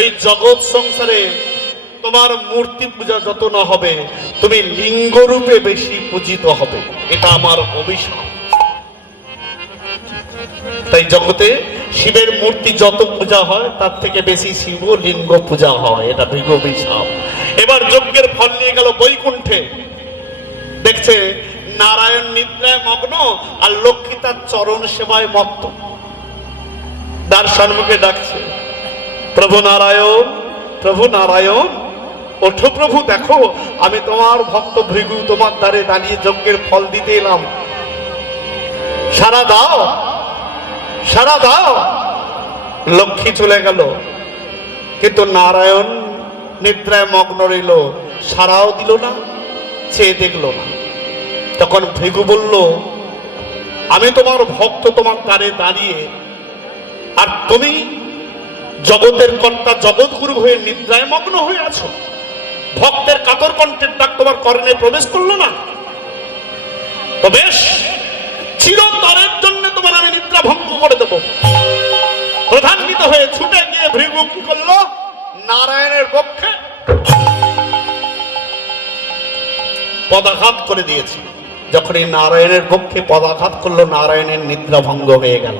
এই জগৎ সংসারে তোমার মূর্তি পূজা যত না হবে, তুমি লিঙ্গ রূপে বেশি পূজিত হবে, এটা আমার অভিশাপ। তাই জগতে শিবের মূর্তি যত পূজা হয় তার থেকে বেশি শিবলিঙ্গ পূজা হয়, এটা ভৃগু অভিশাপ। এবার যজ্ঞের ফল নিয়ে গেল বৈকুণ্ঠে, দেখছে নারায়ণ নিদ্রায় মগ্ন আর লক্ষ্মী তার চরণ সেবায় মত্ত। তার সম্মুখে ডাকছে, প্রভু নারায়ণ, প্রভু নারায়ণ, ওঠো প্রভু, দেখো আমি তোমার ভক্ত ভৃগু তোমার দ্বারে দাঁড়িয়ে যজ্ঞের ফল দিতে এলাম, সারা দাও, সারা দাও। লক্ষ্মী চলে গেল, কিন্তু নারায়ণ নিদ্রায় মগ্ন রইল, সারাও দিল না, চেয়ে দেখল না। তখন ভৃগু বলল, আমি তোমার ভক্ত তোমার দ্বারে দাঁড়িয়ে, আর তুমি জগতের কর্তা জগৎগুরু হয়ে নিদ্রায় মগ্ন হয়ে আছো, ভক্তের কাতর কণ্ঠের ডাক তোমার কর্ণে প্রবেশ করলো না। তো বেশ, চিরতরের জন্য তোমার আমি নিদ্রা ভঙ্গ করে দেব। প্রধান্বিত হয়ে ছুটে গিয়ে ভৃগু কি করলো, নারায়ণের পক্ষে পদাঘাত করে দিয়েছে। যখন এই নারায়ণের পক্ষে পদাঘাত করলো, নারায়ণের নিদ্রা ভঙ্গ হয়ে গেল।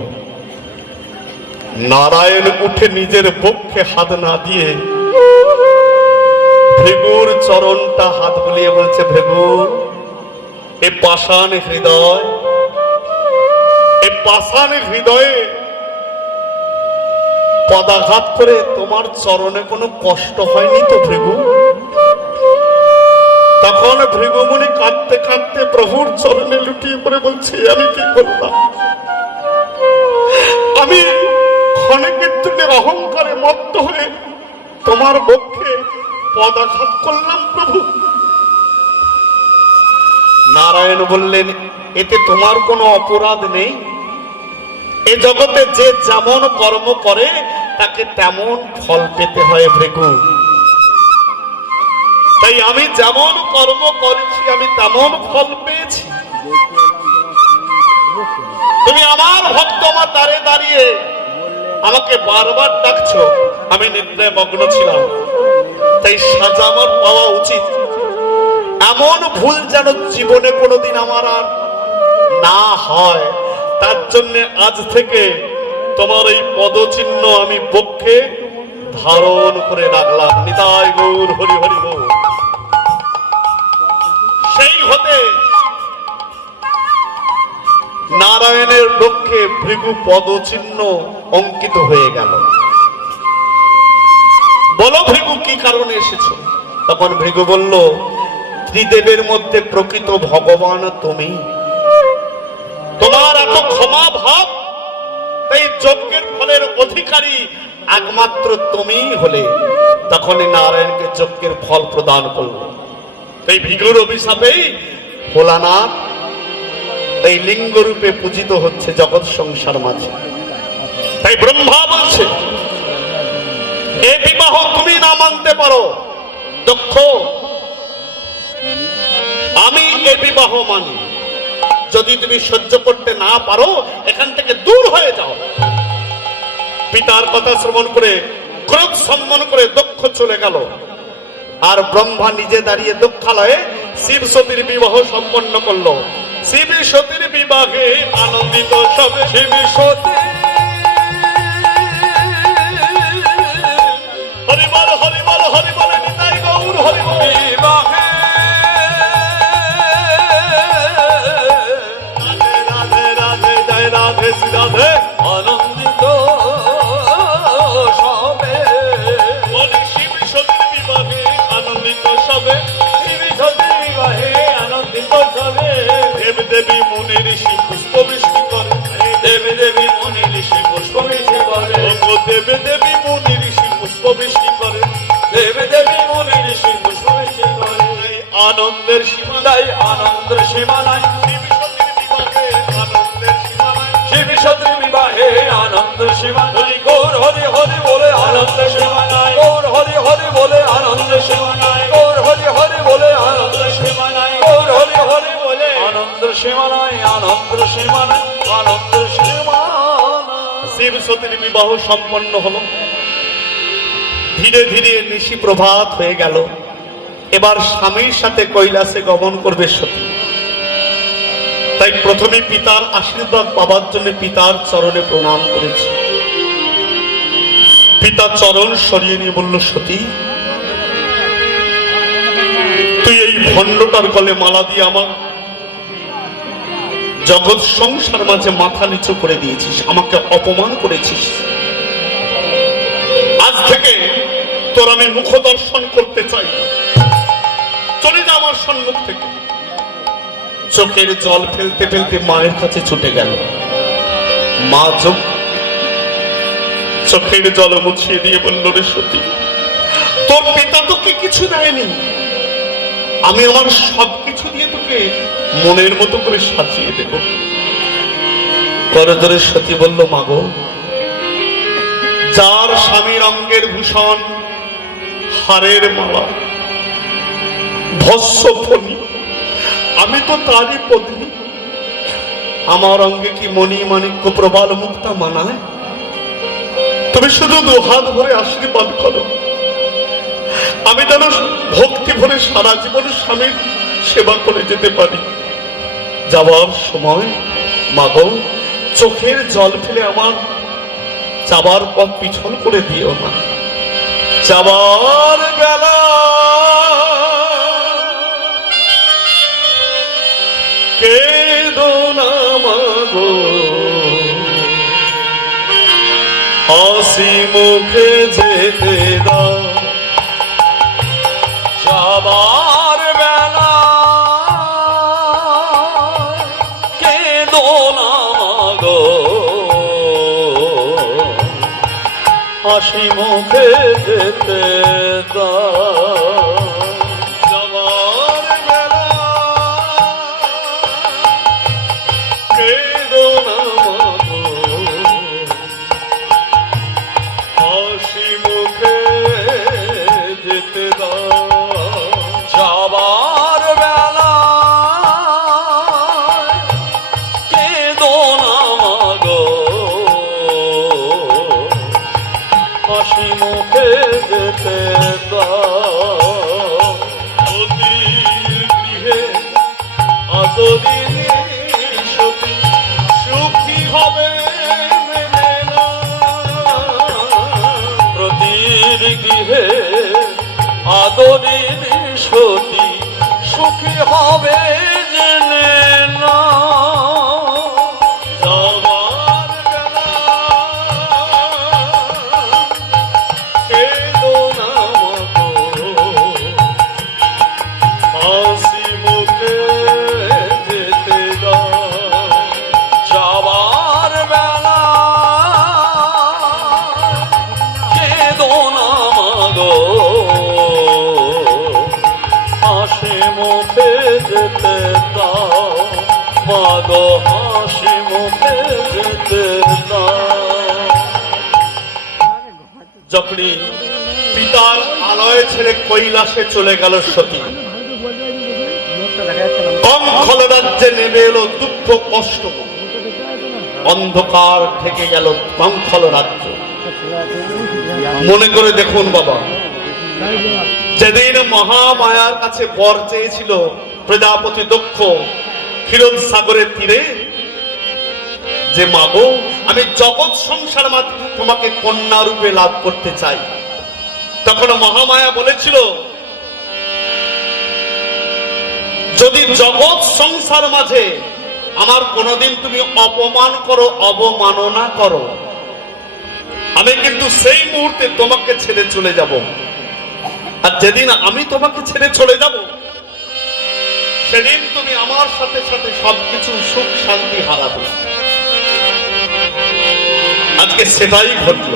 নারায়ণ উঠে নিজের পক্ষে হাত না দিয়ে ভৃগুর চরণটা হাত বুলিয়ে বলছে, ভৃগু, এ পাষাণ হৃদয়, এ পাষাণ হৃদয়ে পদাঘাত করে তোমার চরণে কোনো কষ্ট হয়নি তো ভৃগু? তখন ভৃগুমুনি কাঁদতে কাঁদতে প্রভুর চরণে লুটিয়ে পড়ে বলছে, আমি কি করলাম? আমি ক্ষণিকের জন্য অহংকারে মত্ত হয়ে তোমার পক্ষে পদাঘাত করলাম প্রভু। নারায়ণ বললেন, এতে তোমার কোনো অপরাধ নেই। এ জগতে যে যেমন কর্ম করে তাকে তেমন ফল পেতে হয় ভৃগু। তাই আমি যেমন কর্ম করেছি আমি তেমন ফল পেয়েছি। তুমি আমার ভক্ত, আমার দ্বারে দাঁড়িয়ে আমাকে বারবার ডাকছো, আমি নিদ্রায় মগ্ন ছিলাম, তাই সাজা আমার পাওয়া উচিত। এমন ভুল যেন জীবনে কোনোদিন আমার আর না হয়, তার জন্য আজ থেকে তোমার এই পদচিহ্ন আমি বক্ষে ধারণ করে রাখলাম। নিতাই গৌর হরি হরি বল। সেই হতে নারায়ণের বক্ষে ভৃগু পদচিহ্ন অঙ্কিত হয়ে গেল। বলো ভৃগু, কি কারণে এসেছো? তখন ভৃগু বলল, ত্রিদেবের মধ্যে প্রকৃত ভগবান তুমি, তোমার এত ক্ষমা ভাব, তাই যজ্ঞের ফলের অধিকারী একমাত্র তুমি হলে। তখনই নারায়ণকে যজ্ঞের ফল প্রদান করল। এই ভৃগুর অভিশাপেই ভোলানাথ এই লিঙ্গ রূপে পূজিত হচ্ছে জগৎ সংসার মাঝে। তাই ব্রহ্মা বলছে, এ বিবাহ তুমি না মানতে পারো দক্ষ, আমি এ বিবাহ মানি। যদি তুমি সহ্য করতে না পারো, এখান থেকে দূর হয়ে যাও। পিতার কথা শ্রবণ করে ক্রোধ সম্মান করে দক্ষ চলে গেল। আর ব্রহ্মা নিজে দাঁড়িয়ে দক্ষালয়ে শিব সতীর বিবাহ সম্পন্ন করলো। শিব সতীর বিবাহে আনন্দিত সবে শিব সতী। হরিবল হরিবল হরিবল, নিতাই গৌর হরিবল। বিবাহে রাধে রাধে রাধে, জয় রাধে শ্রী রাধে, আনন্দিত সবে। শিব সতীর বিবাহে আনন্দিত সবে, শিব সতীর বিবাহে আনন্দিত সবে। দেব দেবী মুনি ঋষি পুষ্প বৃষ্টি করে, দেব দেবী মুনি ঋষি পুষ্প বৃষ্টি করে, দেব দেবী মুনি ঋষি পুষ্প বৃষ্টি করে, দেব দেবী মুনি ঋষি পুষ্প বৃষ্টি করে। আনন্দের সীমা নাই, আনন্দের সীমা নাই, শিব সতীর বিবাহে আনন্দের সীমা নাই, শিব সতীর বিবাহে আনন্দের সীমা নাই। গৌর হরি হরি বলে আনন্দের সীমা নাই, গৌর হরি হরি বলে আনন্দের সীমা নাই, গৌর হরি হরি বলে আনন্দের সীমা নাই, গৌর হরি হরি বলে আনন্দের সীমা নাই, আনন্দের সীমা নাই, আনন্দের সীমা নাই। শিব সতীর বিবাহ সম্পন্ন হলো। ধীরে ধীরে নিশি প্রভাত হয়ে গেল। এবার স্বামীর সাথে কৈলাসে গমন করবে সতী। তাই প্রথমে পিতার আশীর্বাদ পাবার জন্য পিতার চরণে প্রণাম করেছে। পিতা চরণ সরিয়ে নিয়ে বলল, সতী তুই এই ভণ্ডটার গলে মালা দিয়ে আমার জগৎ সংসার মাঝে মাথা নিচু করে দিয়েছিস, আমাকে অপমান করেছিস। আজ থেকে তোর আমি মুখ দর্শন করতে চাই না, চলে যা আমার সম্মুখ থেকে। চোখের জল ফেলতে ফেলতে মায়ের কাছে ছুটে গেল। মা চোখের জল মুছিয়ে দিয়ে বলল, রে সতী তোর পিতা তোকে কিছু দেয়নি, আমি আমার সবকিছু দিয়ে তোকে মনের মতো করে সাজিয়ে দেব। করজোরে সতী বলল, মাগো যার স্বামীর অঙ্গের ভূষণ হারের মালা ভস্য ফণি, আমি তো তারই পত্নী। আমার অঙ্গে কি মণি মাণিক্য প্রবাল মুক্তা মানায়? তুমি শুধু দুহাত ভরে আশীর্বাদ করো, আমি যেন ভক্তি ভরে সারা জীবন স্বামীর সেবা করে যেতে পারি। যাবার সময় মাগো চোখের জল ফেলে আমার যাবার পথ পিছন করে দিও না। যাবার বেলা কেঁদো না মাগো, হাসি মুখে যেতে দাও। যাবার বেলা কেঁদো না মাগো, হাসি মুখে যেতে দাও। যাবার বেলা কেঁদো না মাগো, হাসি মুখে যেতে দাও। যাবার বেলা কেঁদো না মাগো, হাসি মুখে যেতে দাও। গৃহে আদরিনী সতী সুখী হবে মেনে না। প্রতির গৃহে আদরিনী সতী সুখী হবে জেনে না। যাবার বেলা কেঁদো না মাগো, হাসি মুখে যেতে দাও। যাবার বেলা কেঁদো না মাগো, হাসি মুখে যেতে দাও। মাগো হাসি মুখে যেতে দাও। যখনই পিতার আলয় ছেড়ে কৈলাসে চলে গেল সতী, কঙ্খল রাজ্যে নেমে এলো দুঃখ কষ্ট, অন্ধকার ঢেকে গেল কঙ্খল রাজ্য। মনে করে দেখুন বাবা, যেদিন মহামায়ার কাছে বর চেয়েছিল প্রজাপতি দক্ষ ক্ষীরোদ সাগরের তীরে, যে মাগো আমি জগৎ সংসার মাধ্যমে তোমাকে কন্যা রূপে লাভ করতে চাই, তখন মহামায়া বলেছিল যদি জগৎ সংসার মাঝে আমার কোনদিন তুমি অপমান করো, অবমাননা করো, আমি কিন্তু সেই মুহূর্তে তোমাকে ছেড়ে চলে যাব। আর যেদিন আমি তোমাকে ছেড়ে চলে যাব, সেদিন তুমি আমার সাথে সাথে সবকিছু সুখ শান্তি হারাবে। আজকে সেটাই ঘটল।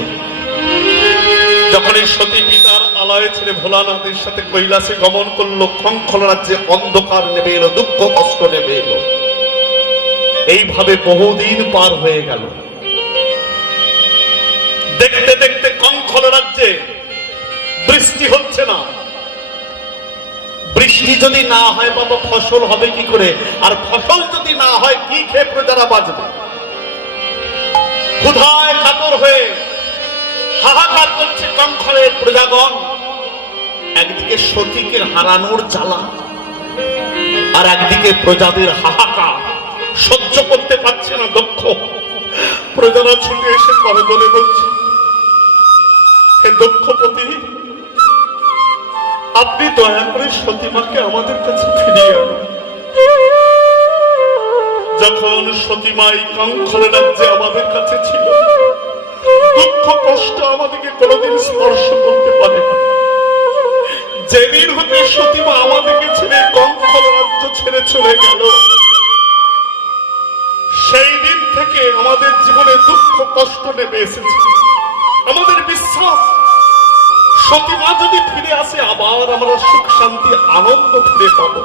যখন এই সতী পিতার আলয় ছেড়ে ভোলানাথের সাথে কৈলাসে গমন করলো, কঙ্খল রাজ্যে অন্ধকার নেমে এলো, দুঃখ কষ্ট নেমে এলো। এইভাবে বহুদিন পার হয়ে গেল। দেখতে দেখতে কঙ্খল রাজ্যে বৃষ্টি হচ্ছে না। বৃষ্টি যদি না হয় বাবা ফসল হবে কি করে? আর ফসল যদি না হয় কি খেয়ে প্রজারা বাঁচবে? ক্ষুধায় কাতর হয়ে হাহাকার করছে কঙ্খলের প্রজাগণ। একদিকে সতীকে হারানোর জ্বালা, আর একদিকে প্রজাদের হাহাকার সহ্য করতে পারছে না দক্ষ। প্রজারা ছুটে এসে করজোড়ে বলছে, হে দক্ষপতি, আপনি দয়া করে সতীমাকে আমাদের কাছে ফিরিয়ে আনুন। যখন সতীমা এই কঙ্খল রাজ্যে আমাদের কাছে ছিল, দুঃখ কষ্ট আমাদেরকে কোনোদিন স্পর্শ করতে পারে না। যেদিন হতে সতীমা আমাদেরকে ছেড়ে কঙ্খল রাজ্য ছেড়ে চলে গেল, সেই দিন থেকে আমাদের জীবনে দুঃখ কষ্ট নেমে এসেছে। আমাদের বিশ্বাস, সতীমা যদি ফিরে আসে আবার আমরা সুখ শান্তি আনন্দ ফিরে পাবো।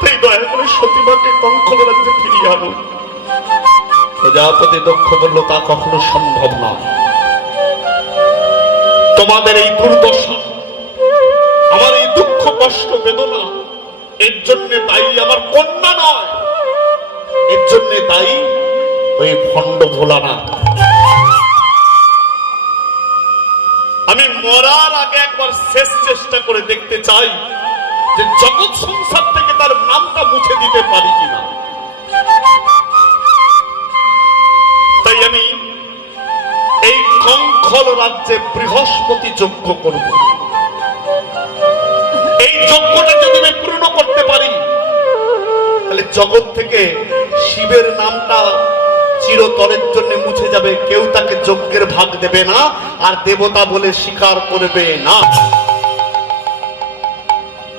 তাই দয়া করে সতীমাকে কঙ্খল রাজ্যে ফিরিয়ে আনুন। প্রজাপতি দক্ষ বলল, তা কখনো সম্ভব না। তোমাদের এই দুর্দশা, আমার এই দুঃখ কষ্ট বেদনা, এর জন্য দায়ী আমার কন্যা নয়, এর জন্য দায়ী ওই ভণ্ড ভোলানাথ। আমি মরার আগে একবার শেষ চেষ্টা করে দেখতে চাই যে জগৎ সংসার থেকে তার নামটা মুছে দিতে পারি কিনা। তাই আমি এই কঙ্খল রাজ্যে বৃহস্পতি যজ্ঞ করব। এই যজ্ঞটা যদি আমি পূর্ণ করতে পারি, তাহলে জগৎ থেকে শিবের নামটা চিরতরের জন্য মুছে যাবে। কেউ তাকে যজ্ঞের ভাগ দেবে না, আর দেবতা বলে স্বীকার করবে না।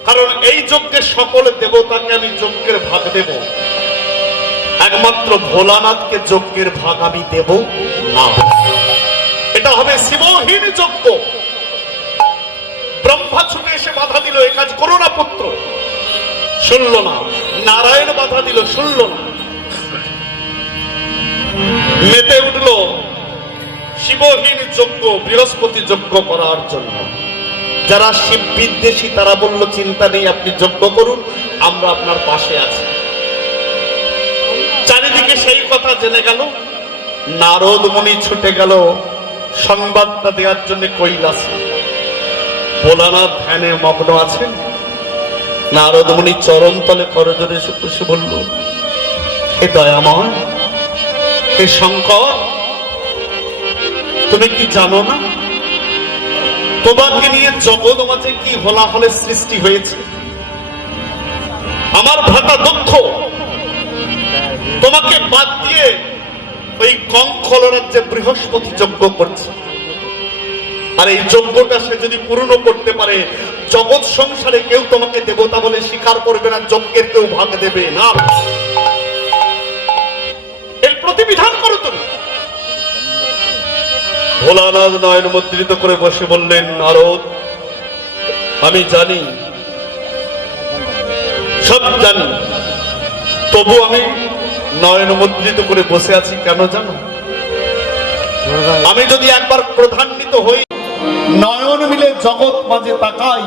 কারণ এই যজ্ঞে সকল দেবতাকে আমি যজ্ঞের ভাগ দেব, একমাত্র ভোলানাথকে যজ্ঞের ভাগ আমি দেব না। এটা হবে শিবহীন যজ্ঞ। ব্রহ্মা ছুটে এসে বাধা দিল, এ কাজ করো না পুত্র, শুনল না। নারায়ণ বাধা দিল, শুনল না। মেতে উঠল শিবহীন যজ্ঞ, বৃহস্পতি যজ্ঞ করার জন্য। যারা শিব বিদ্বেষী তারা বলল, চিন্তা নেই, আপনি যজ্ঞ করুন, আমরা আপনার পাশে আছি। চারিদিকে সেই কথা জেনে গেল। নারদ মুনি ছুটে গেল সংবাদটা দেওয়ার জন্য কৈলাসে। ভোলানাথ ধ্যানে মগ্ন আছেন। নারদ মুনি চরণ তলে করজোড়ে বসে বলল, হে দয়াময়, হে শঙ্কর, তুমি কি জানো না তোমাকে নিয়ে জগৎ মাঝে কি হলাহলের সৃষ্টি হয়েছে? আমার ভ্রাতা দক্ষ তোমাকে বাদ দিয়ে ওই কঙ্খল রাজ্যে বৃহস্পতি যজ্ঞ করছে। আর এই যজ্ঞটা সে যদি পূর্ণ করতে পারে, জগৎ সংসারে কেউ তোমাকে দেবতা বলে স্বীকার করবে না, যজ্ঞের কেউ ভাগ দেবে না। এর প্রতিবিধান করো তুমি। ভোলানাথ নয়ন মুদ্রিত করে বসে বললেন, নারদ, আমি জানি, সব জানি, তবু আমি নয়ন মুদ্রিত করে বসে আছি কেন জানো? আমি যদি একবার প্রধান্বিত হই, নয়ন মিলে জগৎ মাঝে তাকাই,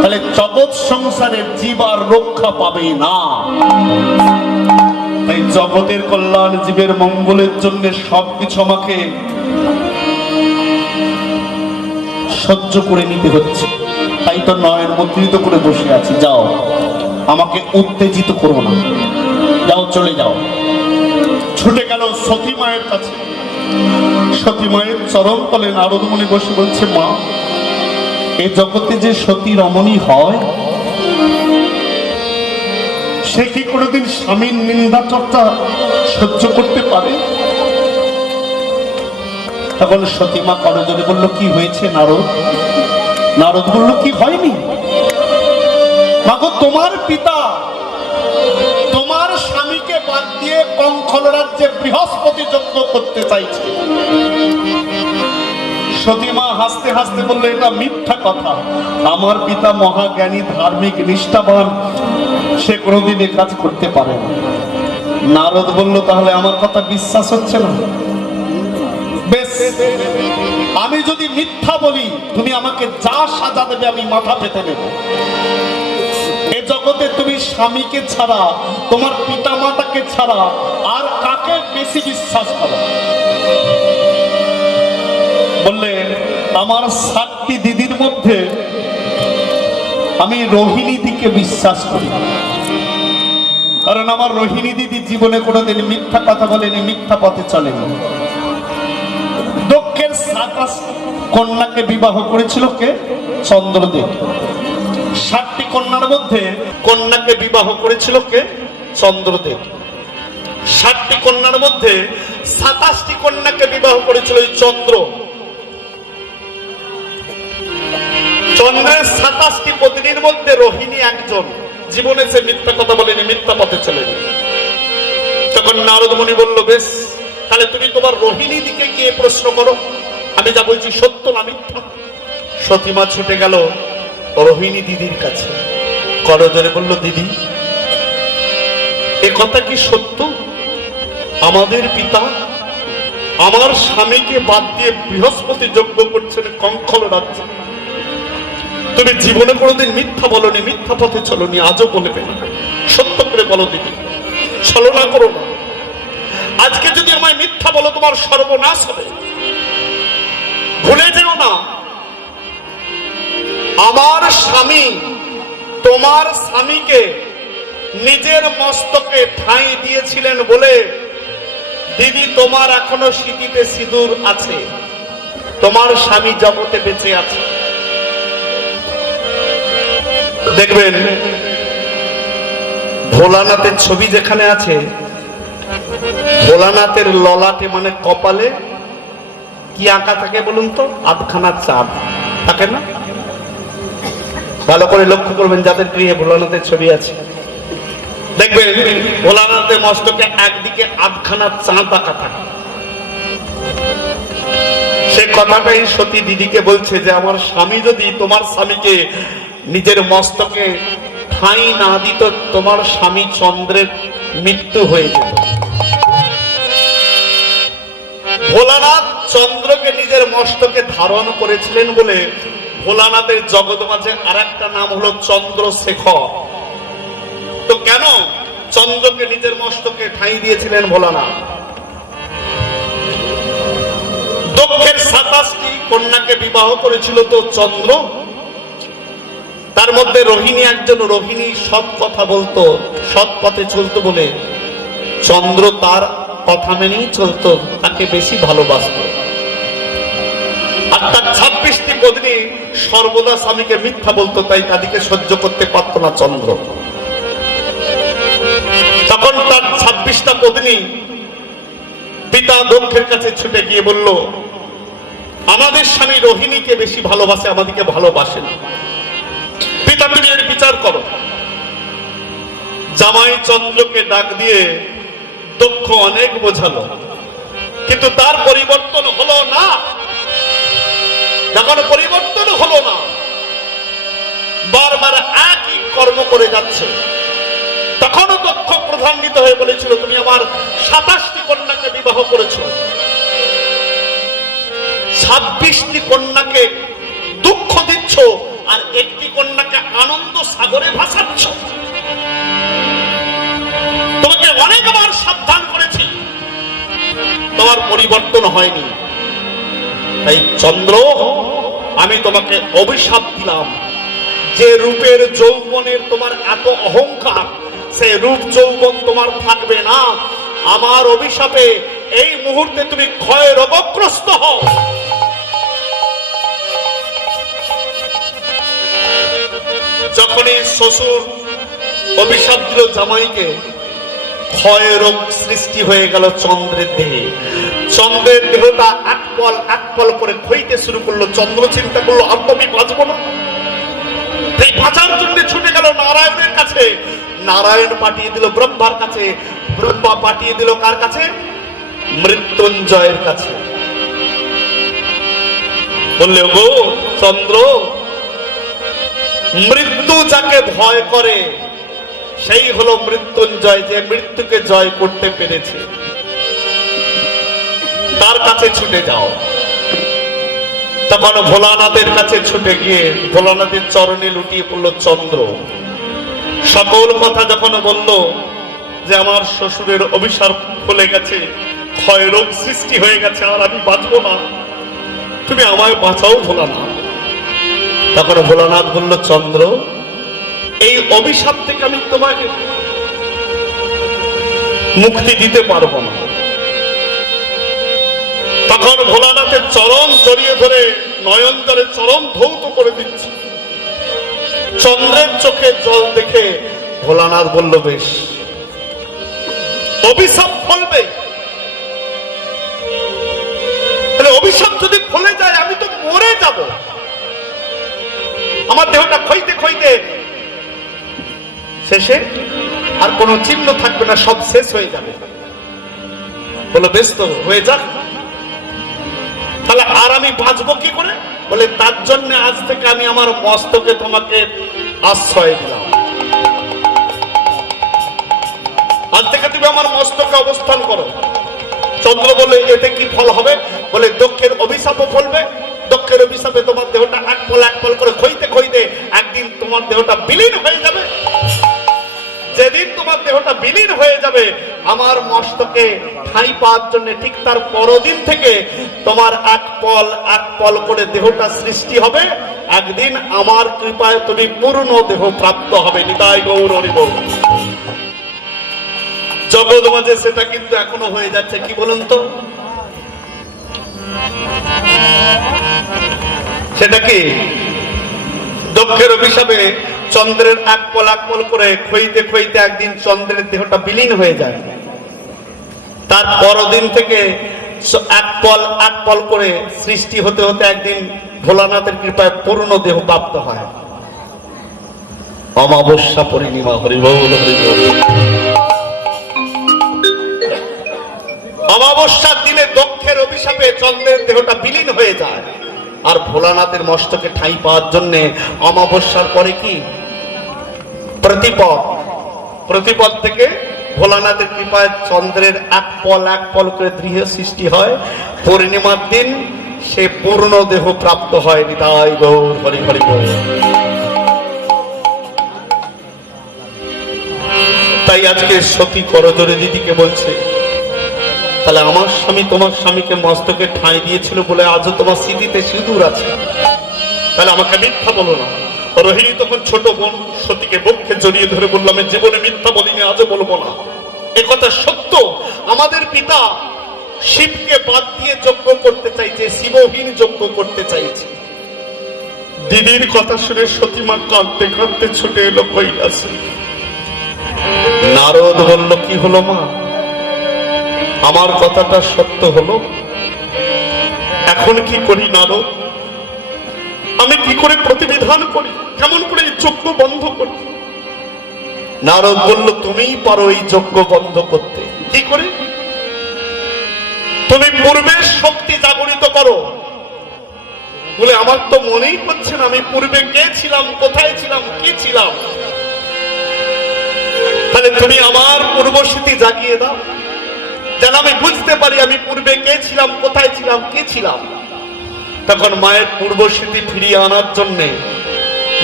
তাহলে জগৎ সংসারের জীব আর রক্ষা পাবে না। তাই জগতের কল্যাণ, জীবের মঙ্গলের জন্য সবকিছু আমাকে সহ্য করে নিতে হচ্ছে। তাই তো নয়ন মুদ্রিত করে বসে আছি। যাও, আমাকে উত্তেজিত করো না, যাও, চলে যাও। ছুটে গেল সতী মায়ের কাছে। সতী মায়ের চরণ তলে নারদ মুনি বসে বলছে, মা, এই জগতে যে সতী রমণী হয়, সে কি কোনোদিন স্বামীর নিন্দা চর্চা সহ্য করতে পারে? তখন সতীমা করজোড়ে বলল, কি হয়েছে নারদ? নারদ বলল, কি হয়নি? মাগো, তোমার পিতা তোমার স্বামীকে বাদ দিয়ে কঙ্খল রাজ্যে বৃহস্পতি যজ্ঞ করতে চাইছে। সতীমা হাসতে হাসতে বলল, এটা মিথ্যা কথা। আমার পিতা মহাজ্ঞানী, ধার্মিক, নিষ্ঠাবান, সে কোনোদিন এ কাজ করতে পারে না। নারদ বলল, তাহলে আমার কথা বিশ্বাস হচ্ছে না? বেশ, আমি যদি মিথ্যা বলি, তুমি আমাকে যা সাজা দেবে আমি মাথা পেতে নেব। এ জগতে তুমি স্বামীকে ছাড়া, তোমার পিতা মাতাকে ছাড়া আর কাকে বেশি বিশ্বাস করো? বললে, আমার 7টি দিদির মধ্যে আমি রোহিণী দিকে বিশ্বাস করি, কারণ আমার রোহিণী দিদি জীবনে কোনোদিন মিথ্যা কথা বলেনি, মিথ্যা পথে চলেনি। দক্ষের 27 কন্যাকে বিবাহ করেছিল কে? চন্দ্রদেব। 60টি কন্যার মধ্যে কন্যাকে বিবাহ করেছিল কে? চন্দ্রদেব। 60টি কন্যার মধ্যে 27টি কন্যাকে বিবাহ করেছিল এই চন্দ্র। চন্দ্রের 27টি পত্নীর মধ্যে রোহিণী একজন, জীবনে সে মিথ্যা কথা বলেনি, মিথ্যা পথে চলেনি। তখন নারদ মুনি বলল, বেশ, তাহলে তুমি তোমার রোহিণী দিকে গিয়ে প্রশ্ন করো, আমি যা বলছি সত্য না মিথ্যা। সতীমা ছুটে গেল রোহিণী দিদির কাছে, করজোরে বলল, দিদি, এ কথা কি সত্য? আমাদের পিতা আমার স্বামীকে বাদ দিয়ে বৃহস্পতি যজ্ঞ করছেন কঙ্খল রাজ্যে। তুমি জীবনে কোনোদিন মিথ্যা বলনি, মিথ্যা পথে চলনি, আজও বলবে না, সত্য করে বলো দিদি, ছলনা করো না। আজকে যদি আমায় মিথ্যা বলো তোমার সর্বনাশ হবে। ভুলে যেও না, আমার স্বামী তোমার স্বামীকে নিজের মস্তকে ঠাঁই দিয়েছিলেন বলে দিদি তোমার এখনো স্মৃতিতে সিঁদুর আছে, তোমার স্বামী জগতে বেঁচে আছে। দেখবেন ভোলানাথের ছবি যেখানে আছে, ভোলানাথের ললাটে মানে কপালে কি আঁকা থাকে বলুন তো? আধখানা চাঁদ থাকে না? ভালো করে লক্ষ্য করবেন, যাদের গৃহে ভোলানাথের ছবি আছে দেখবেন ভোলানাথের মস্তকে একদিকে আধখানা চাঁদ আঁকা থাকে। সে কথাটাই সতী দিদিকে বলছে যে আমার স্বামী যদি তোমার স্বামীকে নিজের মস্তকে ঠাঁই না দিত, তোমার স্বামী চন্দ্রের মৃত্যু হয়ে যেত। ভোলানাথ চন্দ্রকে নিজের মস্তকে ধারণ করেছিলেন বলে ভোলানাথের জগৎ মাঝে আর একটা নাম হলো চন্দ্রশেখর। তো কেন চন্দ্রকে নিজের মস্তকে ঠাঁই দিয়েছিলেন ভোলানাথ? দক্ষের 27টি কন্যাকে বিবাহ করেছিল তো চন্দ্র, তার মধ্যে রোহিণী একজন। রোহিণী সৎ কথা বলতো, সৎ পথে চলতো বলে চন্দ্র তার কথা মেনেই চলতো, তাকে বেশি ভালোবাসত। আর তার 26টি পত্নী সর্বদা স্বামীকে মিথ্যা বলতো, তাই তাদেরকে সহ্য করতে পারত না চন্দ্র। তখন তার 26টা পত্নী পিতা দক্ষের কাছে ছুটে গিয়ে বলল, আমাদের স্বামী রোহিণীকে বেশি ভালোবাসে, আমাদেরকে ভালোবাসে না, পিতা তুমি এর বিচার করো। জামাই চন্দ্রকে ডাক দিয়ে দক্ষ অনেক বোঝালো, কিন্তু তার পরিবর্তন হলো না। যখন পরিবর্তন হলো না, বারবার একই কর্ম করে যাচ্ছে, তখনও দক্ষ প্রধান্বিত হয়ে বলেছিল, তুমি আমার 27টি কন্যাকে বিবাহ করেছ, 26টি কন্যাকে দুঃখ দিচ্ছ, আর একটি কন্যাকে আনন্দ সাগরে ভাসাচ্ছ। তোমাকে অনেকবার সাবধান করেছি, তোমার পরিবর্তন হয়নি। তাই চন্দ্র, আমি তোমাকে অভিশাপ দিলাম, যে রূপের যৌবনের তোমার এত অহংকার, সে রূপ যৌবন তোমার থাকবে না। আমার অভিশাপে এই মুহূর্তে তুমি ক্ষয় রোগগ্রস্ত হও। যখনই শ্বশুর অভিশাপ দিল জামাইকে, ক্ষয় রোগ সৃষ্টি হয়ে গেল চন্দ্রের দেহে। চন্দ্রের দেহটা এক পল করে ক্ষয়তে শুরু করলো। চন্দ্র চিন্তা করলো, আর তো আমি বাঁচবো না। এই বাঁচার জন্য ছুটে গেল নারায়ণের কাছে। নারায়ণ পাঠিয়ে দিল ব্রহ্মার কাছে, ব্রহ্মা পাঠিয়ে দিল কার কাছে? মৃত্যুঞ্জয়ের কাছে। বললে, গো চন্দ্র, মৃত্যু যাকে ভয় করে সেই হলো মৃত্যুঞ্জয়, যে মৃত্যুকে জয় করতে পেরেছে, তার কাছে ছুটে যাও। তখন ভোলানাথের কাছে ছুটে গিয়ে ভোলানাথের চরণে লুটিয়ে পড়ল চন্দ্র। সকল কথা যখন বলল যে আমার শ্বশুরের অভিশাপ খুলে গেছে, ক্ষয় রোগ সৃষ্টি হয়ে গেছে, আর আমি বাঁচবো না, তুমি আমায় বাঁচাও ভোলানাথ। তখন ভোলানাথ বলল, চন্দ্র, এই অভিশাপ থেকে আমি তোমাকে মুক্তি দিতে পারবো না। তখন ভোলানাথের চরণ জড়িয়ে ধরে নয়ন জলে চরণ ধৌত করে দিচ্ছে। চন্দ্রের চোখে জল দেখে ভোলানাথ বলল, বেশ, অভিশাপ ফলবে। তাহলে অভিশাপ যদি ফলে যায় আমি তো মরে যাব, আমার দেহটা ক্ষইতে ক্ষইতে শেষে আর কোন চিহ্ন থাকবে না, সব শেষ হয়ে যাবে। বলো বেশ, তো হয়ে যাক, তাহলে আর আমি বাঁচবো কি করে? বলে তার জন্য আজ থেকে আমি আমার মস্তকে তোমাকে আশ্রয় দিলাম। আজ থেকে তুমি আমার মস্তকে অবস্থান করো। চন্দ্র বলে এতে কি ফল হবে? বলে দক্ষের অভিশাপও ফলবে। দক্ষের অভিশাপে তোমার দেহটা এক পল করে ক্ষইতে ক্ষইতে একদিন তোমার দেহটা বিলীন হয়ে যাবে। যেদিন তোমার দেহটা বিলীন হয়ে যাবে, আমার মস্তকে ঠাঁই পাওয়ার জন্য ঠিক তার পরদিন থেকে তোমার এক পল করে দেহটা সৃষ্টি হবে। একদিন আমার কৃপায় তুমি পূর্ণ দেহ প্রাপ্ত হবে। নিতাই গৌর হরি বল। জগৎ মাঝে সেটা কিন্তু এখনো হয়ে যাচ্ছে। কি বলুন তো, সেটা কি? দক্ষের অভিশাপে চন্দ্রের এক পল করে ক্ষইতে ক্ষইতে একদিন চন্দ্রের দেহটা বিলীন হয়ে যায়। তার পরদিন থেকে এক পল করে সৃষ্টি হতে হতে একদিন ভোলানাথের কৃপায় পূর্ণ দেহ প্রাপ্ত হয়। অমাবস্যা পূর্ণিমা, হরিবল হরিবল। অমাবস্যার দিনে দক্ষের অভিশাপে চন্দ্রের দেহটা বিলীন হয়ে যায়। আর ভোলানাথের মস্তকে ঠাঁই পাওয়ার জন্য অমাবস্যার পরে কি প্রতিপদ থেকে ভোলানাথের কৃপায় চন্দ্রের এক পল করে গৃহ সৃষ্টি হয়। পূর্ণিমার দিন সে পূর্ণ দেহ প্রাপ্ত হয়। নিতাই গৌর হরি হরি বল। তাই আজকে সতী করজোড়ে দিদিকে বলছে, তাহলে আমার স্বামী তোমার স্বামীকে মস্তকে ঠাঁই দিয়েছিল বলে আজও তোমার স্মৃতিতে সিঁদুর আছে, তাহলে আমাকে মিথ্যা বলো না। রোহিণী তখন ছোট বোন সতীকে বক্ষে জড়িয়ে ধরে বললাম, জীবনে মিথ্যা বলিনি, আজও বলবো না। একথা সত্য। আমাদের পিতা শিবকে বাদ দিয়ে যজ্ঞ করতে চাইছে, শিবহীন যজ্ঞ করতে চাইছে। দিদির কথা শুনে সতীমা কাঁদতে কাঁদতে ছুটে এলো কৈলাসে। নারদ বলল, কি হলো মা, আমার কথাটা সত্য হলো, এখন কি করি নারদ? আমি কি করে প্রতিবিধান করি, কেমন করে এই যজ্ঞ বন্ধ করি? নারদ বলল, তুমিই পারো এই যজ্ঞ বন্ধ করতে। কি করে? তুমি পূর্বের শক্তি জাগরিত করো। বলে আমার তো মনেই পড়ছে না আমি পূর্বে কে ছিলাম, কোথায় ছিলাম, কি ছিলাম। তাহলে তুমি আমার পূর্বস্মৃতি জাগিয়ে দাও, যেন আমি বুঝতে পারি আমি পূর্বে কে ছিলাম, কোথায় ছিলাম, কি ছিলাম। তখন মায়ের পূর্বস্মৃতি ফিরিয়ে আনার জন্য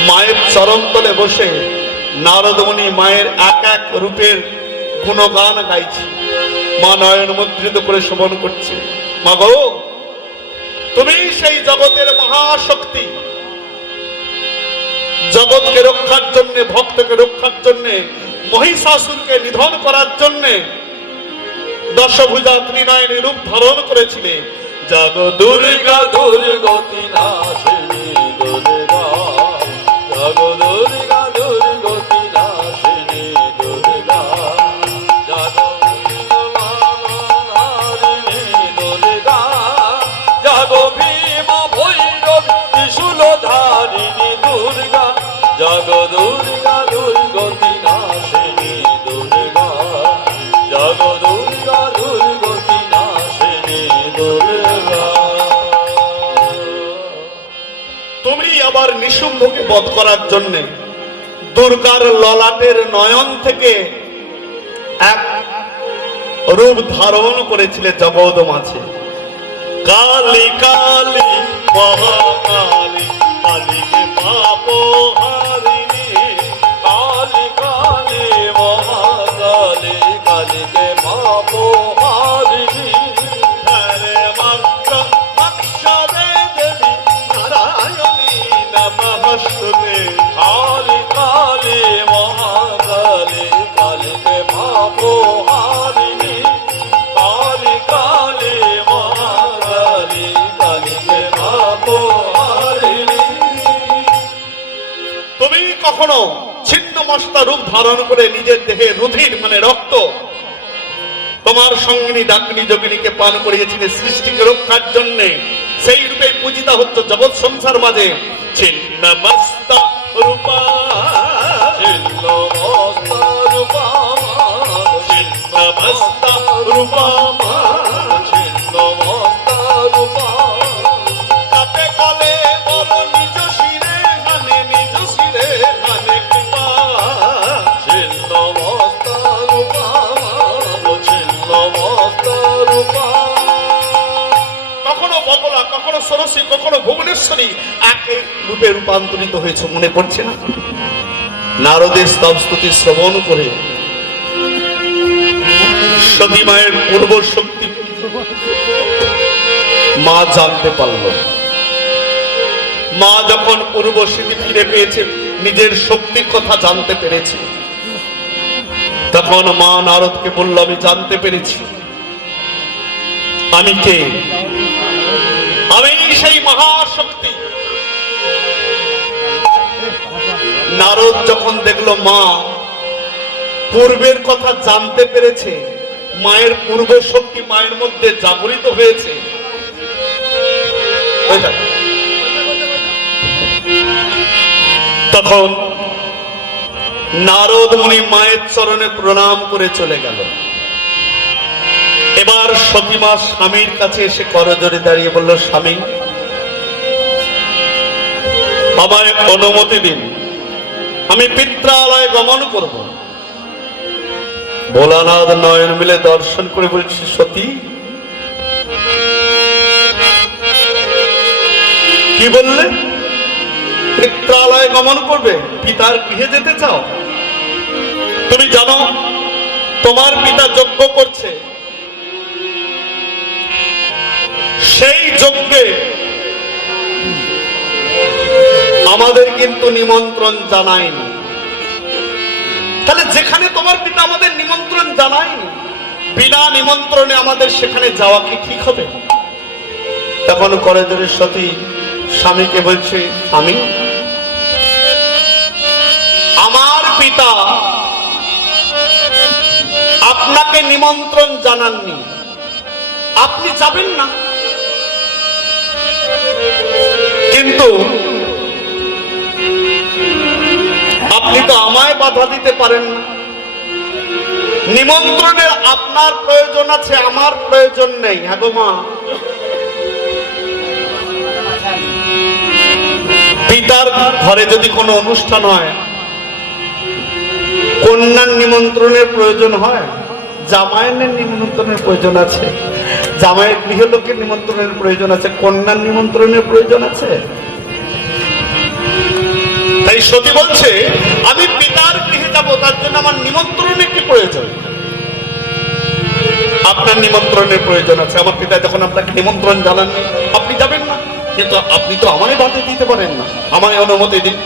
মায়ের চরণ তলে বসে নারদমণি মায়ের এক এক রূপের গুণগান গাইছে। মা নয়ন মুদ্রিত করে শ্রবণ করছে। মা গো, তুমি সেই জগতের মহাশক্তি, জগৎকে রক্ষার জন্য, ভক্তকে রক্ষার জন্য, মহিষাসুরকে নিধন করার জন্য দশভুজা ত্রিনয়নী রূপ ধারণ করেছিলে। জগ দুর্গা দুর্গতি নাশিনী দুর্গা, জগ দুর্গা দুর্গতি নাশিনী দুর্গা, জগ নারিণী দুর্গা, জগ ভীম ভৈরব ত্রিশূল ধারিণী দুর্গা, জগ দুর্গা দুর্গতি নাশিনী দুর্গা, জগ দুর্গা দুর্গতি নাশিনী দুর্গা। তুমি আবার নিশুম্ভকে বধ করার জন্য দুর্গার ললাটের নয়ন থেকে এক রূপ ধারণ করেছিলে জগৎ মাঝে। কালী কালী মহাকালী, কালীকে পাপ হারিণী, কালী কালী মহাকালী, কালীকে পাপ হারিণী, হরে মাত্র অক্ষরে দেবী নারায়ণী নমস্তুতে। কালী কালী কখনো ছিন্ন মস্তা রূপ ধারণ করে নিজের দেহে রুধির মানে রক্ত তোমার সঙ্গিনী ডাকিনী যোগিনীকে পান করিয়েছিলেন সৃষ্টিকে রক্ষার জন্য, সেই রূপে পূজিতা হচ্ছে জগৎ সংসার মাঝে। ছিন্ন মস্তা রূপা, ছিন্ন মস্তা রূপা, ছিন্ন মস্তা রূপা, ছিন্ন মস্তা রূপা, তাতে কলে বল নিজ শিরে গানে, নিজ শিরে গানে কৃপা। ছিন্ন মস্তা রূপা, ছিন্ন মস্তা রূপা। কখনো বগলা, কখনো সরসী, কখনো ভুবনেশ্বরী এক এক রূপে রূপান্তরিত হয়েছে, মনে পড়ছে না? নারদের স্তব স্তুতি শ্রবণ করে সতী মায়ের পূর্ব শক্তি মা জানতে পারল। মা যখন পূর্ব স্মৃতি ফিরে পেয়েছে, নিজের শক্তির কথা জানতে পেরেছে, তখন মা নারদকে বলল, আমি জানতে পেরেছি আমি কে, আমি সেই মহাশক্তি। নারদ যখন দেখলো মা পূর্বের কথা জানতে পেরেছে, মায়ের পূর্ব শক্তি মায়ের মধ্যে জাগরিত হয়েছে, তখন নারদ মুনি মায়ের চরণে প্রণাম করে চলে গেল। এবার সতীমা স্বামীর কাছে এসে করজোড়ে দাঁড়িয়ে বলল, স্বামী আমায় অনুমতি দিন, আমি পিত্রালয়ে গমন করব। ভোলানাথ নয়ন মিলে দর্শন করে বলছি, সতী কি বললে? পিত্রালয়ে গমন করবে? পিতার গৃহে যেতে চাও? তুমি জানো তোমার পিতা যজ্ঞ করছে, সেই যজ্ঞে আমাদের কিন্তু নিমন্ত্রণ জানায়নি। তাহলে যেখানে তোমার পিতা আমাদের নিমন্ত্রণ জানায়নি, বিনা নিমন্ত্রণে আমাদের সেখানে যাওয়া কি ঠিক হবে? তখন করজোড়ে সতী স্বামীকে বলছে, স্বামী আমার পিতা আপনাকে নিমন্ত্রণ জানাননি, আপনি যাবেন না, কিন্তু আপনি তো আমায় বাধা দিতে পারেন না। নিমন্ত্রণের আপনার প্রয়োজন আছে, আমার প্রয়োজন নেই। হ্যাঁ গো মা, পিতার ঘরে যদি কোনো অনুষ্ঠান হয়, কন্যার নিমন্ত্রণের প্রয়োজন হয়, জামাইয়ের নিমন্ত্রণের প্রয়োজন আছে, জামাইয়ের গৃহলোকের নিমন্ত্রণের প্রয়োজন আছে, কন্যার নিমন্ত্রণের প্রয়োজন আছে। তাই সতী বলছে, আমি পিতার গৃহে যাব, তার জন্য আমার নিমন্ত্রণের কি প্রয়োজন? আপনার নিমন্ত্রণের প্রয়োজন আছে। আমার পিতা যখন আপনাকে নিমন্ত্রণ জানাননি, আপনি যাবেন না, কিন্তু আপনি তো আমায় বাধা দিতে পারেন না। আমায় অনুমতি দিন,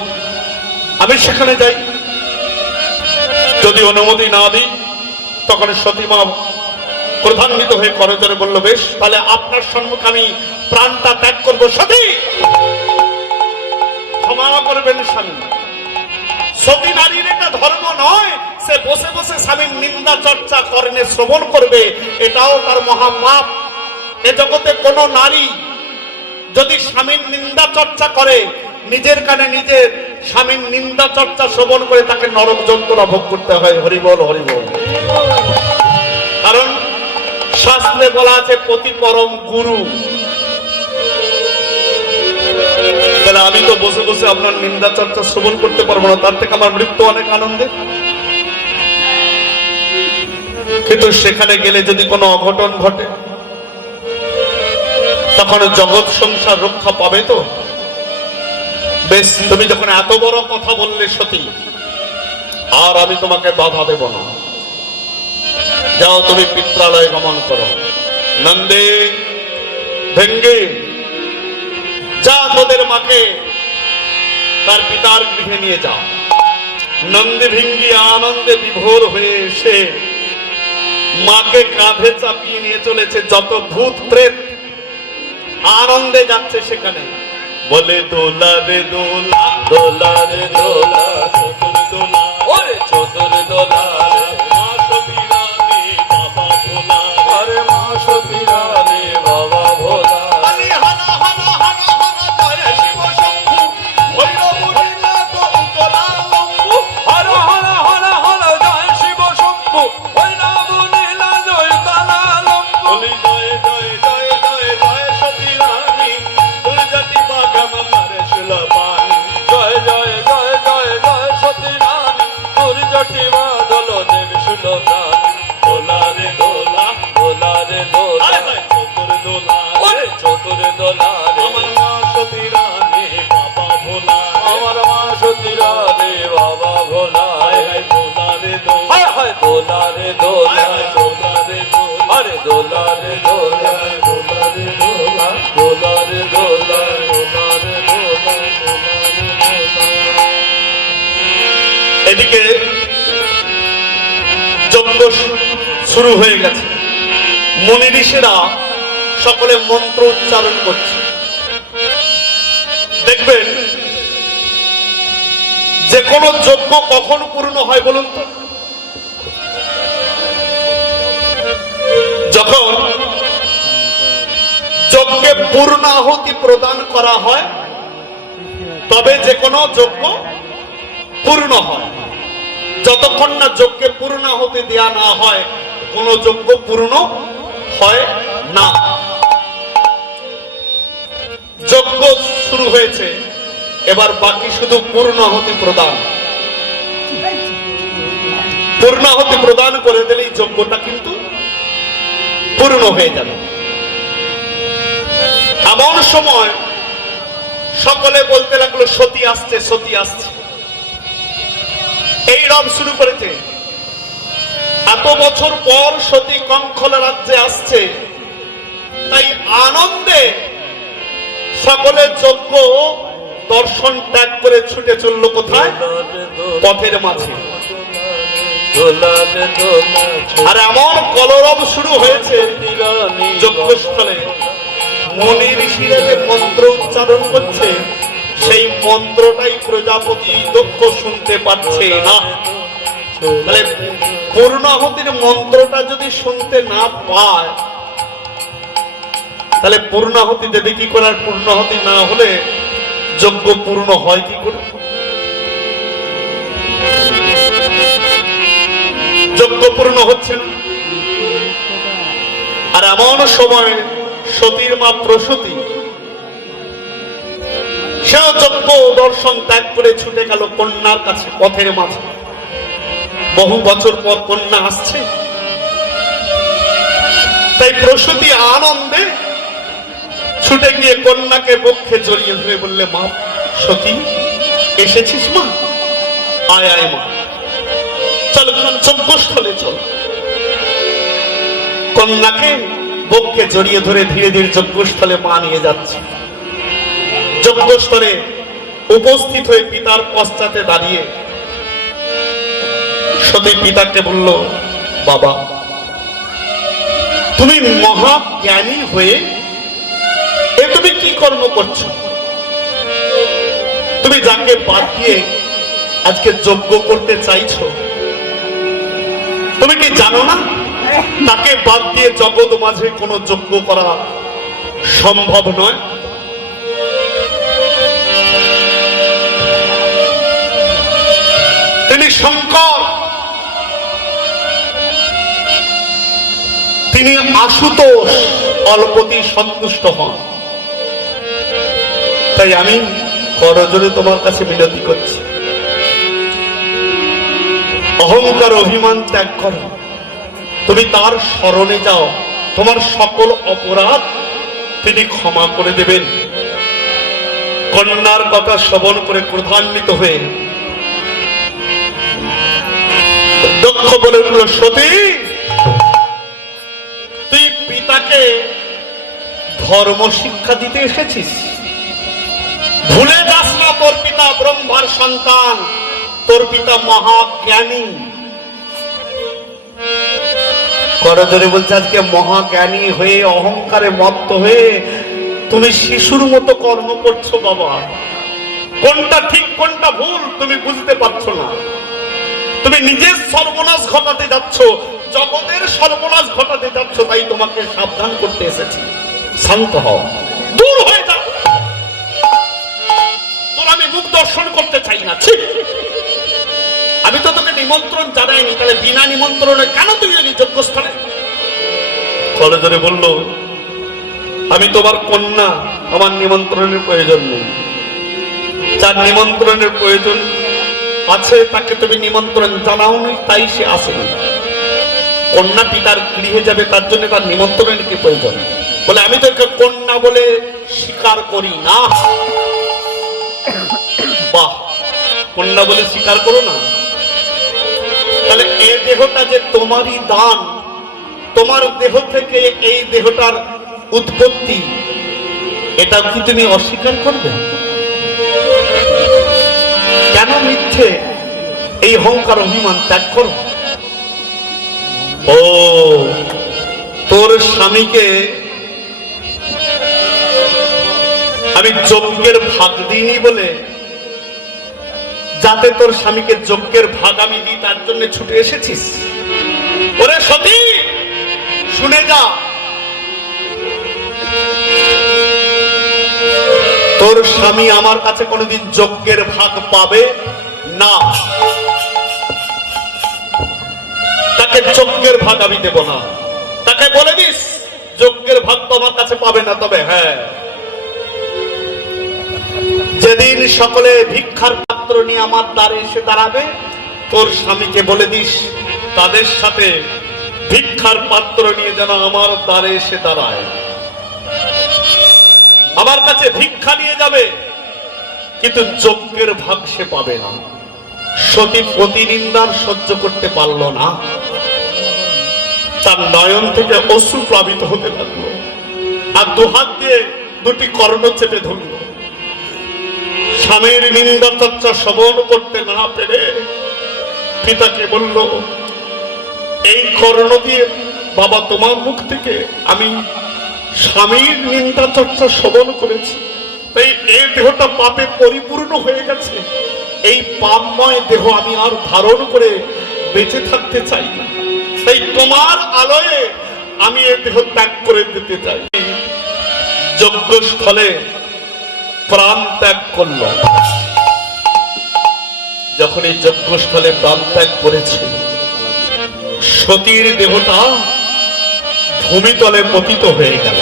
আমি সেখানে যাই। যদি অনুমতি না দিই, তখন সতীমা ক্রোধান্বিত হয়ে করজোড়ে বলল, বেশ, তাহলে আপনার সম্মুখে আমি প্রাণটা ত্যাগ করবো। সতী ক্ষমা করবেন স্বামী, সতী নারীর এটা ধর্ম নয়, সে বসে বসে স্বামীর নিন্দা চর্চা করেন, শ্রবণ করবে, এটাও তার মহাপাপ। এ জগতে কোন নারী যদি স্বামীর নিন্দা চর্চা করে, নিজের কানে নিজের স্বামীর নিন্দা চর্চা শ্রবণ করে, তাকে নরক যন্ত্রণা ভোগ করতে হয়। হরিবল হরিবল। কারণ শাস্ত্রে বলা আছে, পতি পরম গুরু। তাহলে আমি তো বসে বসে আপনার নিন্দা চর্চা শ্রবণ করতে পারবো না, তার থেকে আমার মৃত্যু অনেক আনন্দে। কিন্তু সেখানে গেলে যদি কোনো অঘটন ঘটে, তখন জগৎ সংসার রক্ষা পাবে তো? বেশ, তুমি যখন এত বড় কথা বললে সতী, আর আমি তোমাকে বাধা দেব না। যাও, তুমি পিত্রালয়ে গমন করো। নন্দে ভেঙ্গে যা, তোদের মাকে তার পিতার গৃহে নিয়ে যাও। নন্দে ভেঙ্গি আনন্দে বিভোর হয়ে এসে মাকে কাঁধে চাপিয়ে নিয়ে চলেছে। যত ভূত প্রেত আনন্দে যাচ্ছে সেখানে। বলে দোলা রে দোলা, দোলা রে দোলা, চতুর দোলা, ওরে চতুর দোলা রে, মা সতী রানী বাবা ভোলা। আরে মা সতী রানী বাবা ভোলা। আলি হানা হানা হানা হানা জয় শিব শম্ভু, ভৈরব লীলা দোলা লম্বু। হর হর হর হর জয় শিব শম্ভু, হরিনাম লীলা জয় তালা লম্বু। বলি জয় জয় জয় জয় জয় সতী রানী, দুর্গাটি বাগাম মারে শুলপানি। জয় জয় জয় জয় জয় সতী রানী, তোর জটি বাদল দেব সুলতানি। দোলা রে দোলা, দোলা রে দোলা, আরে হায় চতুর দোলা, ওরে চতুর দোলা রে, আমার মা সতী রানী বাবা ভোলা। আমার মা সতী রানী বাবা ভোলা। হায় হায় দোলা রে দোলা, হায় হায় দোলা রে দোলা, হায় হায় দোলা রে দোলা, আরে দোলা রে দোলা, দোলা রে দোলা, দোলা রে দোলা, দোলা রে দোলা, দোলা রে দোলা। এদিকে যজ্ঞ শুরু হয়ে গেছে, মুনি ঋষিরা সকলে মন্ত্র উচ্চারণ করছে। দেখবেন যে কোনো যজ্ঞ কখন পূর্ণ হয় বলুন তো? যখন যজ্ঞে পূর্ণাহুতি প্রদান করা হয় তবে যে কোনো যজ্ঞ পূর্ণ হয়। যতক্ষণ না যজ্ঞে পূর্ণাহুতি দেয়া না হয় কোন যজ্ঞ পূর্ণ হয় না। যজ্ঞ শুরু হয়েছে, এবার বাকি শুধু পূর্ণাহুতি প্রদান। পূর্ণাহুতি প্রদান করে দিলেই যজ্ঞটা কিন্তু পূর্ণ হয়ে যাবে। এমন সময় সকলে বলতে লাগলো সতী আসছে, সতী আসছে। এই রব শুরু করেছে। এত বছর পর সতী কঙ্খল রাজ্যে আসছে, তাই আনন্দে সকলে যজ্ঞ দর্শন ত্যাগ করে ছুটে চললো কোথায়? পথের মাঝে। দোলা রে দোলা, আর এমন কলরব শুরু হয়েছে যজ্ঞস্থলে, মুনি ঋষিরা যে মন্ত্র উচ্চারণ করছে সেই মন্ত্রটাই প্রজাপতি দক্ষ শুনতে পাচ্ছে না। তাহলে পূর্ণাহুতির মন্ত্রটা যদি শুনতে না পায় তাহলে পূর্ণাহুতি দেবে কি করে? আর পূর্ণাহুতি না হলে যজ্ঞ পূর্ণ হয় কি করে? যজ্ঞ পূর্ণ হচ্ছে না। আর এমন সময় সতীর মা প্রসূতি সেও যজ্ঞ দর্শন ত্যাগ করে ছুটে গেল কন্যার কাছে পথের মাঝে। বহু বছর পর কন্যা আসছে, তাই প্রসূতি আনন্দে ছুটে গিয়ে কন্যাকে বক্ষে জড়িয়ে ধরে বললে, মা সতী এসেছিস মা? আয় আয় মা, চল যজ্ঞস্থলে চল। কন্যাকে বক্ষে জড়িয়ে ধরে ধীরে ধীরে যজ্ঞস্থলে মা নিয়ে যাচ্ছে। যজ্ঞস্থলে উপস্থিত হয়ে পিতার পশ্চাতে দাঁড়িয়ে সতী পিতাকে বলল, বাবা তুমি মহাজ্ঞানী হয়ে এ তুমি কি কর্ম করছো? তুমি যাকে বাদ দিয়ে আজকে যজ্ঞ করতে চাইছো, তুমি কি জানো না তাকে বাদ দিয়ে জগৎ মাঝে কোনো যজ্ঞ করা সম্ভব নয়? তিনি শঙ্কর, তিনি আশুতোষ, অল্পতি সন্তুষ্ট হন। তাই আমি করজোড়ে তোমার কাছে মিনতি করছি, অহংকার অভিমান ত্যাগ করো, তুমি তার শরণে যাও, তোমার সকল অপরাধ তিনি ক্ষমা করে দেবেন। কন্যার কথা শ্রবণ করে ক্রোধান্বিত হয়ে দক্ষ বলে উঠল, সতী তুই পিতাকে ধর্ম শিক্ষা দিতে এসেছিস? ভুলে যাস না তোর পিতা ব্রহ্মার সন্তান, তোর পিতা মহাজ্ঞানী। করজোড়ে বলছে, আজকে মহাজ্ঞানী হয়ে অহংকারে মত্ত হয়ে তুমি শিশুর মতো কর্ম করছো বাবা। কোনটা ঠিক কোনটা ভুল তুমি বুঝতে পারছো না। তুমি নিজের সর্বনাশ ঘটাতে যাচ্ছ, জগতের সর্বনাশ ঘটাতে যাচ্ছ। তাই তোমাকে সাবধান করতে এসেছি। শান্ত হও, দূর হয়ে যাও। তোর আমি মুখ দর্শন করতে চাই না। ঠিক, আমি তো তোকে নিমন্ত্রণ জানাইনি, তাহলে বিনা নিমন্ত্রণে কেন তুই এলি যজ্ঞস্থানে? কলেজরে বলল, আমি তোমার কন্যা, আমার নিমন্ত্রণের প্রয়োজন নেই। যার নিমন্ত্রণের প্রয়োজন আছে তাকে তুমি নিমন্ত্রণ জানাও নি, তাই সে আসেনি। কন্যা পিতার গৃহে যাবে, তার জন্য তার নিমন্ত্রণের কি প্রয়োজন? বলে আমি তো কন্যা বলে স্বীকার করি না। বাহ, কন্যা বলে স্বীকার করো না? তাহলে এই দেহটা যে তোমারই দান, তোমার দেহ থেকে এই দেহটার উৎপত্তি, এটা কি তুমি অস্বীকার করবে? কেন মিথ্যে এই অহংকার অভিমান ত্যাগ করো? ও, তোর স্বামীকে আমি যজ্ঞের ভাগ দিইনি বলে, যাতে তোর স্বামীকে যজ্ঞের ভাগ আমি দিই, তার জন্য ছুটে এসেছিস? ওরে সতী, শুনে যা, তোর স্বামী আমার কাছে কোনোদিন যজ্ঞের ভাগ পাবে না। তাকে যজ্ঞের ভাগ আমি দেব না। তাকে বলে দিস যজ্ঞের ভাগ তো আমার কাছে পাবে না। তবে হ্যাঁ, যেদিন সকলে ভিক্ষার পাত্র নিয়ে আমার দ্বারে এসে দাঁড়াবে, তোর স্বামীকে বলে দিস তাদের সাথে ভিক্ষার পাত্র নিয়ে যেন আমার দ্বারে এসে দাঁড়ায়। আমার কাছে ভিক্ষা নিয়ে যাবে, কিন্তু যজ্ঞের ভাগ সে পাবে না। সতী প্রতিনিন্দার সহ্য করতে পারল না, তার নয়ন থেকে অশ্রু প্লাবিত হতে লাগলো, আর দুহাত দিয়ে দুটি কর্ণ চেপে ধরল। স্বামীর নিন্দা চর্চা শ্রবণ করতে না পেরে পিতাকে বলল, এই কর্ণ দিয়ে বাবা তোমার মুখ থেকে আমি স্বামীর নিন্দা চর্চা শ্রবণ করেছি, তাই এই দেহটা পাপে পরিপূর্ণ হয়ে গেছে। এই পাপময় দেহ আমি আর ধারণ করে বেঁচে থাকতে চাই না, তাই তোমার আলোয় আমি এই দেহ ত্যাগ করে দিতে চাই। যজ্ঞস্থলে প্রাণ ত্যাগ করল। যখন এই যজ্ঞস্থলে প্রাণ ত্যাগ করেছে, সতীর দেহটা ভূমিতলে পতিত হয়ে গেল।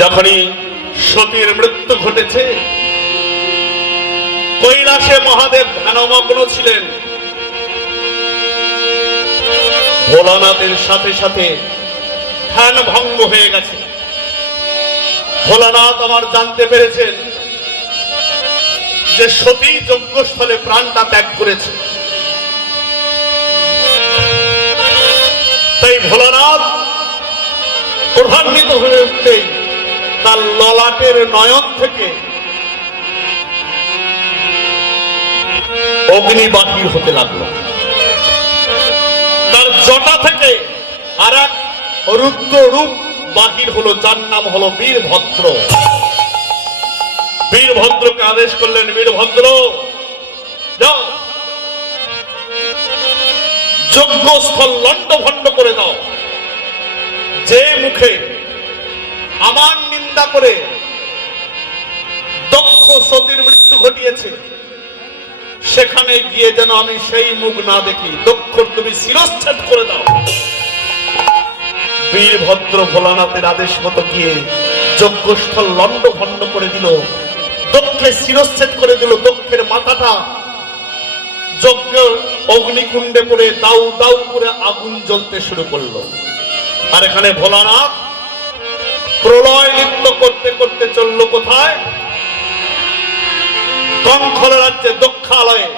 যখনই সতীর মৃত্যু ঘটেছে, কৈলাসে মহাদেব ধ্যানমগ্ন ছিলেন। ভোলানাথের সাথে সাথে ধ্যান ভঙ্গ হয়ে গেছে। ভোলানাথ আমার জানতে পেরেছেন যে সতী যজ্ঞস্থলে প্রাণটা ত্যাগ করেছে। তাই ভোলানাথ প্রধান্বিত হয়ে উঠতেই তার ললাটের নয়ন থেকে অগ্নি বাহির হতে লাগলো। তার জটা থেকে আর এক রুদ্র রূপ বাহির হলো, যার নাম হলো বীরভদ্র। বীরভদ্রকে আদেশ করলেন, বীরভদ্র যাও, যজ্ঞস্থল লণ্ডভণ্ড করে দাও। যে মুখে আমার নিন্দা করে দক্ষ সতীর মৃত্যু ঘটিয়েছে, সেখানে গিয়ে যেন আমি সেই মুখ না দেখি। দক্ষ তুমি শিরচ্ছেদ করে দাও। বীরভদ্র ভোলানাথের আদেশ মতো গিয়ে যজ্ঞস্থল লণ্ডভণ্ড করে দিল, দক্ষের শিরচ্ছেদ করে দিল। দক্ষের মাথাটা যজ্ঞ অগ্নিকুণ্ডে পড়ে দাউ দাউ করে আগুন জ্বলতে শুরু করলো। আর এখানে ভোলানাথ প্রলয় নৃত্য করতে করতে চলল কোথায়? কঙ্খল রাজ্যে দক্ষালয়ে।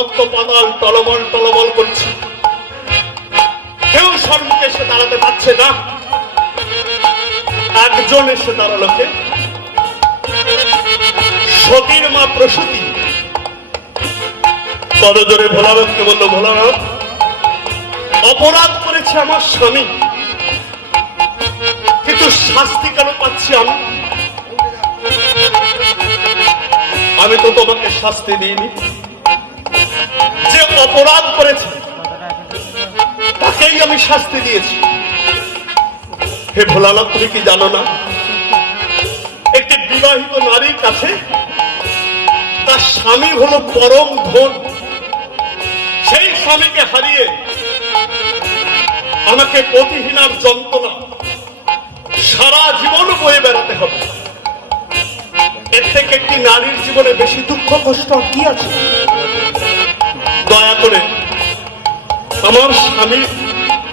সমস্ত পাতাল টলবল টলবল করছে, কেউ সম্মুখে এসে দাঁড়াতে পারছে না। একজন এসে দাঁড়ালো, কে? সতীর মা প্রসূতি। করজোরে ভোলানাথকে বলল, ভোলানাথ, অপরাধ করেছে আমার স্বামী, কিন্তু শাস্তি কেন পাচ্ছি আমি? আমি তো তোমাকে শাস্তি দিইনি, যে অপরাধ করেছে তাকেই আমি শাস্তি দিয়েছি। হে ভোলানাথ, তুমি কি জানো না, একটি বিবাহিত নারীর কাছে তার স্বামী হলো পরম ধন। সেই স্বামীকে হারিয়ে আমাকে পতিহীনার যন্ত্রণা সারা জীবন বয়ে বেড়াতে হবে। এর থেকে একটি নারীর জীবনে বেশি দুঃখ কষ্ট কি আছে? দয়া করে আমার স্বামীর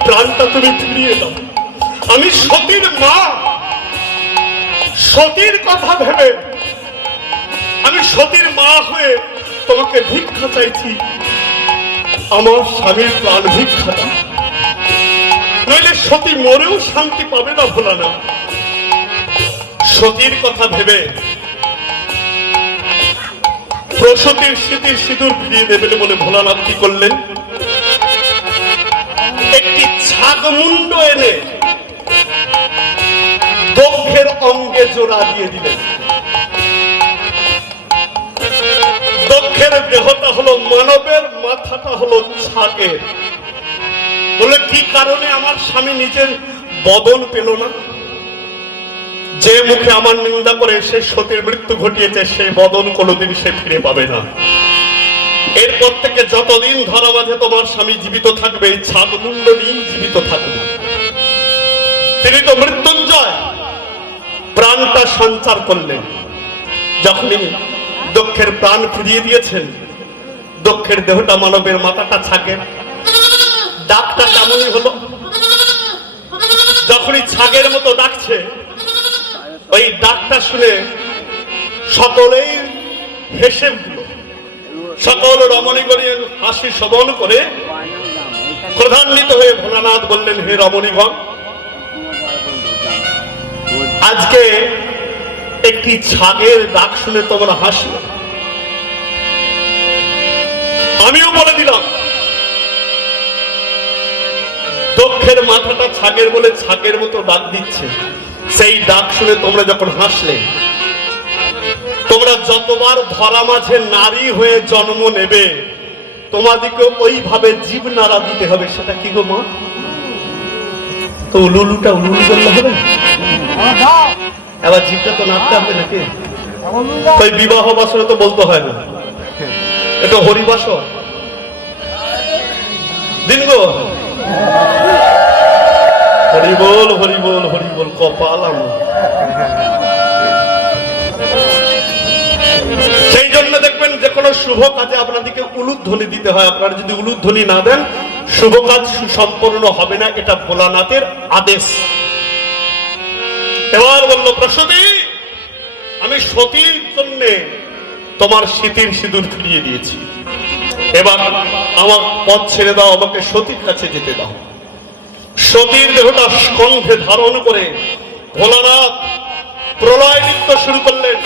প্রাণটা তুমি ফিরিয়ে দাও। আমি সতীর মা, সতীর কথা ভেবে আমি সতীর মা হয়ে তোমাকে ভিক্ষা চাইছি, আমার স্বামীর প্রাণ ভিক্ষা দাও, নইলে সতী মরেও শান্তি পাবে না। ভোলানাথ সতীর কথা ভেবে প্রসূতির স্মৃতির সিঁদুর ফিরিয়ে দেবেন বলে ভোলানাথ কি করলেন, একটি ছাগমুণ্ড এনে দক্ষের অঙ্গে জোড়া দিয়ে দিলেন। দক্ষের দেহটা হলো মানবের, মাথাটা হলো ছাগের। বলে কি কারণে আমার স্বামী নিজের বদন পেল না? যে মুখে আমার নিন্দা করে সে সতীর মৃত্যু ঘটিয়েছে, সেই বদন কোনোদিন সে ফিরে পাবে না। এরপর থেকে যতদিন ধরা বাঁধে তোমার স্বামী জীবিত থাকবে, এই ছাগমুণ্ড নিয়ে জীবিত থাকবে। তিনি তো মৃত্যুঞ্জয়, প্রাণটা সঞ্চার করলেন। যখনই দক্ষের প্রাণ ফিরিয়ে দিয়েছেন, দক্ষের দেহটা মানবের, মাথাটা ছাগের। ডাকটা কেমনই হলো, যখনই ছাগের মতো ডাকছে, ওই ডাকটা শুনে সকলেই হেসে উঠল। সকল রমণীগণ হাসি শোভন করে ক্রোধান্বিত হয়ে ভোলানাথ বললেন, হে রমণীগণ, আজকে একটি ছাগের ডাক শুনে তোমরা হাসলে, আমিও বলে দিলাম দক্ষের মাথাটা ছাগের বলে ছাগের মতো ডাক দিচ্ছে। সেই ডাক শুনে তোমরা যখন হাসলে, তোমরা যতবার ধরা মাঝে নারী হয়ে জন্ম নেবে, তোমাদেরকে ওইভাবে জীব নাড়া দিতে হবে। সেটা কি গো মা? তো উলুলুটা উলুলু করলে হবে, এবার জীবটা তো নাড়তে হবে নাকি? ওই বিবাহ বাসরে তো বলতে হয় না, এটা হরিবাসর দিন গো। হরিবল হরিবল হরিবল, কপাল আমার। সেই জন্য দেখবেন যে কোনো শুভ কাজে আপনাদেরকে উলুধ্বনি দিতে হয়। আপনারা যদি উলুধ্বনি না দেন, শুভ কাজ সুসম্পন্ন হবে না, এটা ভোলানাথের আদেশ। এবার বলল, প্রসূতি, আমি সতীর জন্য তোমার স্মৃতির সিঁদুর ফিরিয়ে দিয়েছি, এবার আমার পথ ছেড়ে দাও, আমাকে সতীর কাছে যেতে দাও। সতীর দেহটা স্কন্ধে ধারণ করে ভোলানাথ প্রলয় নৃত্য শুরু করলেন।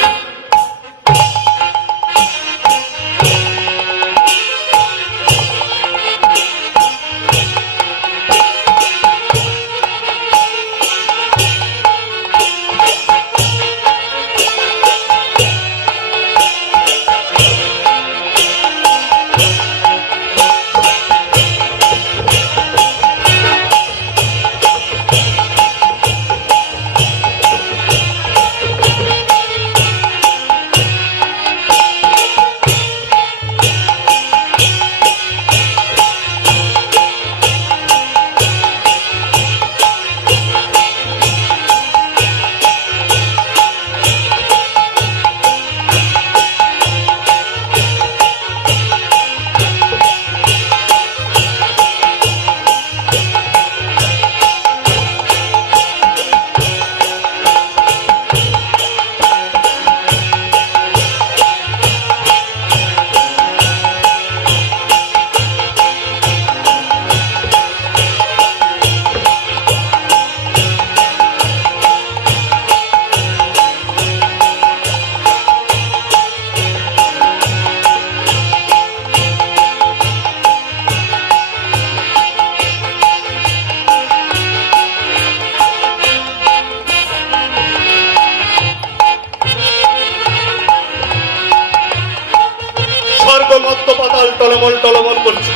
টলমল টলমল করছে।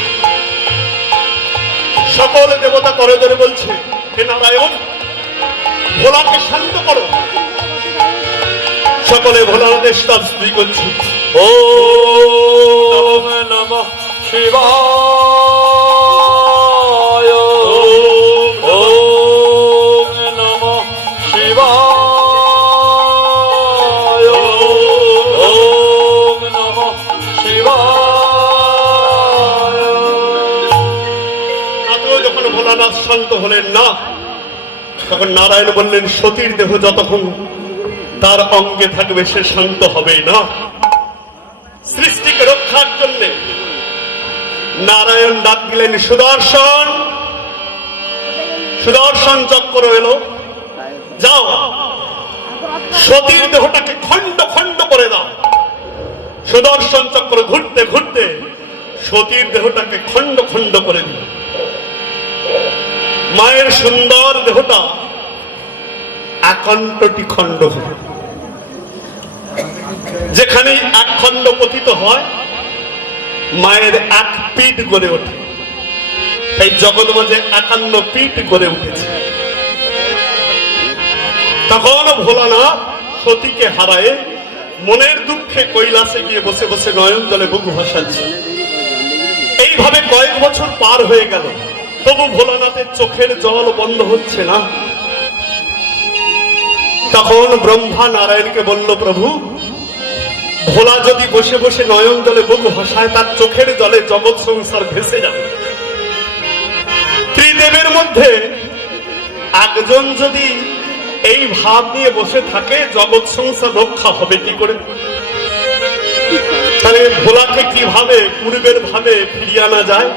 সকল দেবতা করে ধরে বলছে, হে নারায়ণ, ভোলাকে শান্ত করো। সকলে ভোলানাথের স্তুতি করছে। ওম নমঃ শিবায়, ওম নমঃ শিবায়, ওম নমঃ শিবায়। তাতেও যখন ভোলানাথ শান্ত হলেন না, তখন নারায়ণ বললেন, সতীর দেহ যতক্ষণ তার অঙ্গে থাকবে সে শান্ত হবে না। সৃষ্টিকে রক্ষার জন্য নারায়ণ ডাক দিলেন, সুদর্শন। সুদর্শন চক্র এলো, যাও সতীর দেহটাকে খণ্ড খণ্ড করে দাও। সুদর্শন চক্র ঘুরতে ঘুরতে সতীর দেহটাকে খণ্ড খণ্ড করে দিল। মায়ের সুন্দর দেহটা একণ্ঠটি খণ্ড হল। যেখানে এক খণ্ড পতিত হয়, মায়ের এক পিঠ গড়ে ওঠে। তাই জগৎ মাঝে 51 পিঠ গড়ে উঠেছে। তখন ভোলানাথ সতীকে হারায় মনের দুঃখে কৈলাসে গিয়ে বসে বসে নয়ন জলে বুক ভাসাচ্ছে। এইভাবে কয়েক বছর পার হয়ে গেল, তবু ভোলানাথের চোখের জল বন্ধ হচ্ছে না। তখন ব্রহ্মা নারায়ণকে বলল, প্রভু, ভোলা যদি বসে বসে নয়ন জলে বুক ভাসায়, তার চোখের জলে জগৎ সংসার ভেসে যাবে। ত্রিদেবের মধ্যে একজন যদি এই ভাব নিয়ে বসে থাকে, জগৎ সংসার রক্ষা হবে কি করে? তাহলে ভোলাকে কিভাবে পূর্বের ভাবে ফিরিয়ে আনা যায়?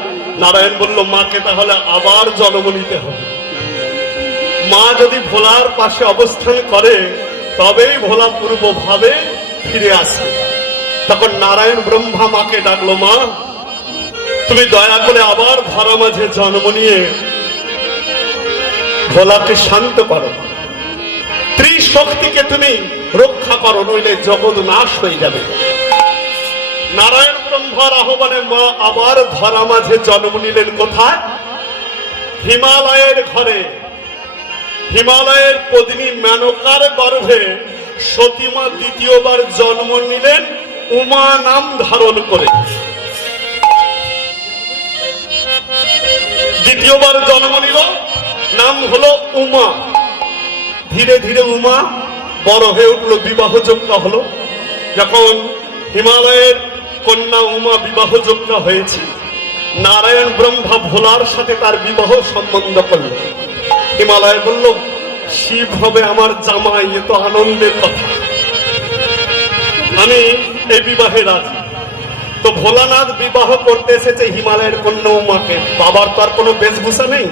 নারায়ণ বলল, মাকে তাহলে আবার জন্ম নিতে হবে। মা যদি ভোলার পাশে অবস্থান করে, তবেই ভোলা পূর্ব ভাবে ফিরে আসে। তখন নারায়ণ ব্রহ্মা মাকে ডাকলো, মা, তুমি দয়া করে আবার ধরা মাঝে জন্ম নিয়ে ভোলাকে শান্ত করো। ত্রিশক্তিকে তুমি রক্ষা করো, নইলে জগৎ নাশ হয়ে যাবে। নারায়ণ ব্রহ্মার আহ্বানে মা আবার ধরা মাঝে জন্ম নিলেন। কোথায়? হিমালয়ের ঘরে। হিমালয়ের পত্নী মেনকার গর্ভে সতীমা দ্বিতীয়বার জন্ম নিলেন, উমা নাম ধারণ করে। দ্বিতীয়বার জন্ম নিল, নাম হলো উমা। ধীরে ধীরে উমা বড় হয়ে উঠল, বিবাহযোগ্য হলো। যখন হিমালয়ের কন্যা উমা বিবাহযোগ্য হয়েছে, নারায়ণ ব্রহ্মা ভোলার সাথে তার বিবাহ সম্বন্ধ করল। হিমালয় বলল, শিব হবে আমার জামাই, এ তো আনন্দের কথা, আমি এই বিবাহে রাজি। তো ভোলানাথ বিবাহ করতে এসেছে হিমালয়ের কন্যা উমাকে। বাবার তো আর কোনো বেশভূষা নেই,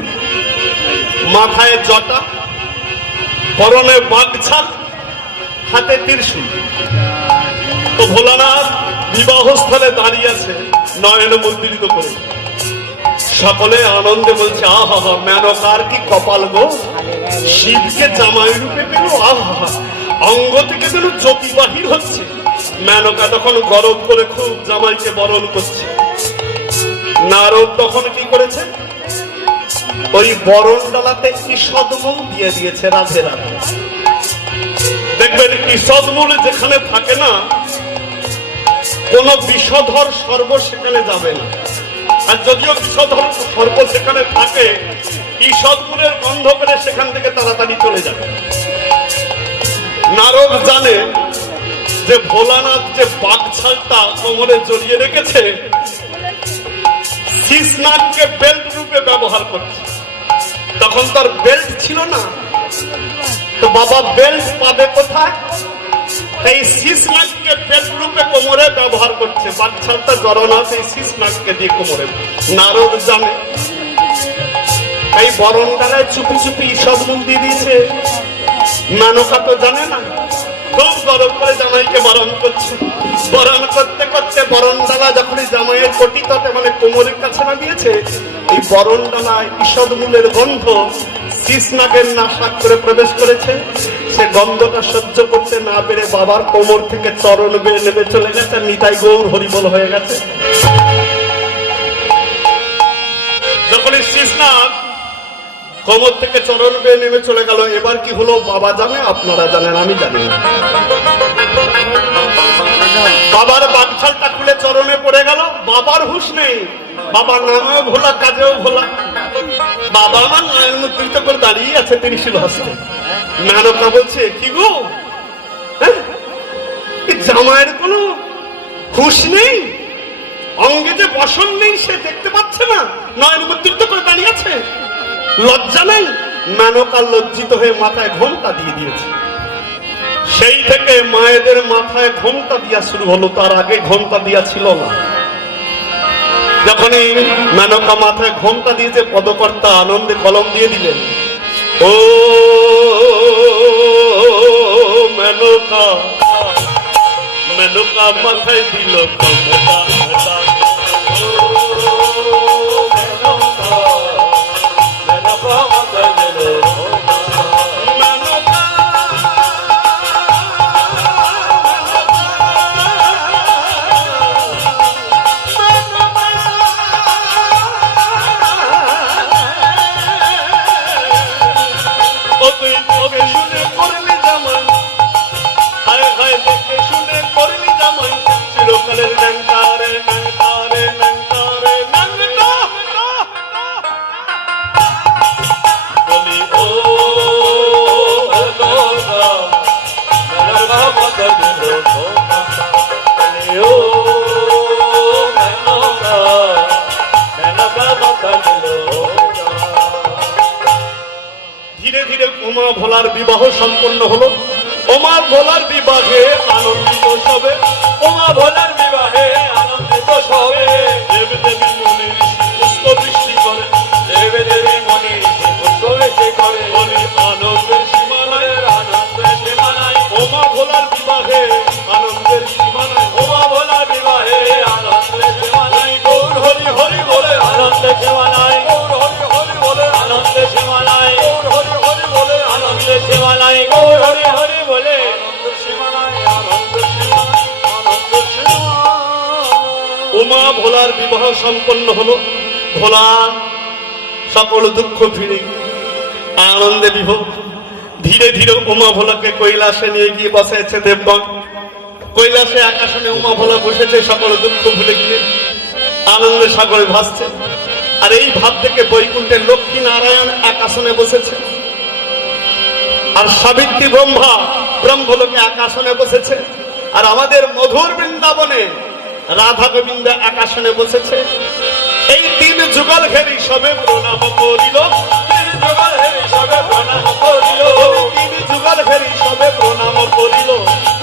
মাথায় জটা, পরনে বাগছাল, হাতে ত্রিশূল। তো ভোলানাথ বিবাহস্থলে দাঁড়িয়ে আছে নয়ন মুদ্রিত করে। সকলে আনন্দে বলছে, আহা হা, মেনকার কি কপাল গো, শিবকে জামাই রূপে পেল, আহা, অঙ্গ থেকে যেন জ্যোতি বাহির হচ্ছে। মেনকা তখন গরম করে খুব জামাইকে বরণ করছে। নারদ তখন কি করেছে, ওই বরণ ডালাতে ঈষদমূল দিয়ে দিয়েছে। রাধে রাধে। দেখবেন ঈষদমূল যেখানে থাকে না, কোন বিষধর সর্ব সেখানে যাবে না। আর যদিও বিষধর সর্ব সেখানে থাকে, ঈষদমূলের গন্ধ করে সেখান থেকে তাড়াতাড়ি চলে যাবে। নারদ জানে যে ভোলানাথ যে বাগছালটা কোমরে জড়িয়ে রেখেছে, শীষনাগকে বেল্ট রূপে ব্যবহার করছে। তখন তার বেল্ট ছিল না, তো বাবা বেল্ট পাবে কোথায়? এই শীষনাগকে বেল্ট রূপে কোমরে ব্যবহার করছে। বাগছালটা জড়ানাথ এই শীষনাগকে দিয়ে কোমরে। নারদ জানে, এই বরণ ডালায় চুপি চুপি ঈষদমূল দিয়ে দিয়েছে। মেনকা তো জানে না, খুব গরম করে জামাইকে বরণ করছে। বরণ করতে করতে বরণ ডালা যখনই জামাইয়ের কটিততে মানে কোমরের কাছে নামিয়েছে, এই বরণ ডালায় ঈষদমূলের গন্ধ শীষনাগের নাসাক করে প্রবেশ করেছে। সে গন্ধটা সহ্য করতে না পেরে বাবার কোমর থেকে চরণ বেয়ে নেমে চলে গেছে। নিতাই গৌর হরিবল হয়ে গেছে। কোমর থেকে চরণ বেয়ে নেমে চলে গেল। এবার কি হলো বাবা জানে, আপনারা জানেন, আমি জানি না। বাবার বাগছালটা খুলে চরণে পড়ে গেল। বাবার হুঁশ নেই, বাবার নামেও ভোলা, কাজেও ভোলা। বাবা আমার নয়ন মুদ্রিত করে দাঁড়িয়ে আছে ত্রিশূল হস্তে। মেনকা বলছে, কি গো, হ্যাঁ, জামাইয়ের কোনো হুঁশ নেই, অঙ্গে যে বসন নেই সে দেখতে পাচ্ছে না, নয়ন মুদ্রিত করে দাঁড়িয়ে আছে, লজ্জা নেই। মেনকা লজ্জিত হয়ে মাথায় ঘোমটা দিয়ে দিয়েছে। সেই থেকে মায়েদের মাথায় ঘোমটা দিয়া শুরু হলো, তার আগে ঘোমটা দিয়া ছিল না। যখনই মেনকা মাথায় ঘোমটা দিয়েছে, পদকর্তা আনন্দে কলম দিয়ে দিলেন, ও মেনকা, মেনকা মাথায় দিল ঘোমটা, ধীরে ধীরে উমা ভোলার বিবাহ সম্পন্ন হলো। উমা ভোলার বিবাহে আনন্দিত সবে, উমা ভোলার বিবাহে আনন্দিত সবে। দেব দেবী মনে পুষ্প বৃষ্টি করে, দেব দেবী মনে পুষ্প বৃষ্টি করে, বলি আনন্দের সীমানায়, আনন্দের সীমানায়। উমা ভোলার বিবাহে আনন্দের সীমানায়, উমা ভোলার বিবাহে আনন্দের সীমানায়। গৌর হরি হরি বলে আনন্দের সীমানায়, গৌর হরি হরি বলে আনন্দের সীমানায়, গৌর হরি হরি বলে আনন্দের সীমানায়, গৌর হরি হরি বলে আনন্দের সীমানায়, আনন্দের সীমানায়, আনন্দের সীমানায়। উমা ভোলার বিবাহ সম্পন্ন হলো। ভোলা সকল দুঃখ ফিরে আনন্দে বিভোর। ধীরে ধীরে উমা ভোলাকে কৈলাসে নিয়ে গিয়ে বসাইছে দেবগণ। কৈলাসে আকাশনে উমা ভোলা বসেছে, সকল দুঃখ ভুলে গিয়ে আনন্দে সাগরে ভাসছে। আর এই ভাব থেকে বৈকুণ্ঠের লক্ষ্মী নারায়ণ এক আসনে বসেছে, আর সাবিত্রী ব্রহ্মা ব্রহ্মলোকে এক আসনে বসেছে, আর আমাদের মধুর বৃন্দাবনে রাধা গোবিন্দ এক আসনে বসেছে। এই তিন যুগল ঘেরি সবে প্রণাম করিল, তিন যুগল ঘেরি সবে প্রণাম করিল, তিন যুগল ঘেরি সবে প্রণাম করিল,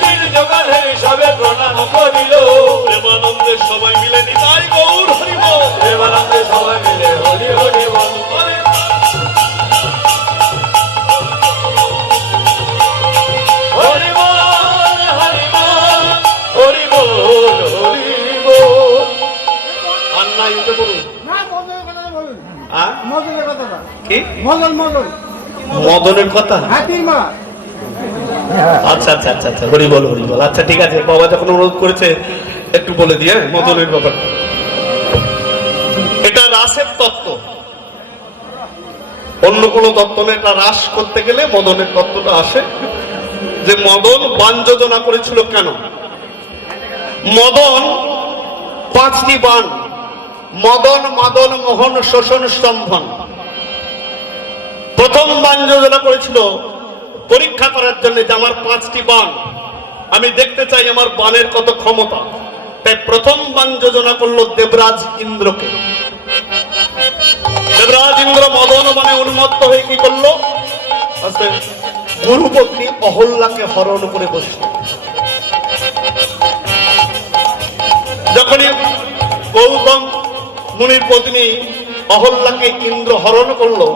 তিন যুগল ঘেরি সবে প্রণাম করিল। প্রেমানন্দে সবাই মিলে নিতাই গৌর হরি বল, প্রেমানন্দে সবাই মিলে হরি হরি বল, হরি হরি বল, হরি বল, হরি বল, হরি বল। আর নাই উঠে বলুন কি মদনের কথা। আচ্ছা আচ্ছা আচ্ছা আচ্ছা, হরি বল, হরি বল। আচ্ছা ঠিক আছে, বাবা যখন অনুরোধ করেছে একটু বলে দিয়ে মদনের ব্যাপার। এটা রাসের তত্ত্ব, অন্য কোনো তত্ত্ব না। এটা রাস করতে গেলে মদনের তত্ত্বটা আসে, যে মদন বান যোজনা করেছিল কেন। মদন পাঁচটি বান, মদন মাদন মোহন শোষণ স্তম্ভন। প্রথম বান যোজনা করেছিল পরীক্ষা করার জন্য, যে আমার পাঁচটি বান, আমি দেখতে চাই আমার বানের কত ক্ষমতা। তাই প্রথম বান যোজনা করলো দেবরাজ ইন্দ্রকে। দেবরাজ ইন্দ্র মদন বানে উন্মত্ত হয়ে কি করলো, গুরুপত্নী অহল্যাকে হরণ করে বসল। যখনই গৌতম মুনির পত্নী অহল্যাকে ইন্দ্র হরণ করলো,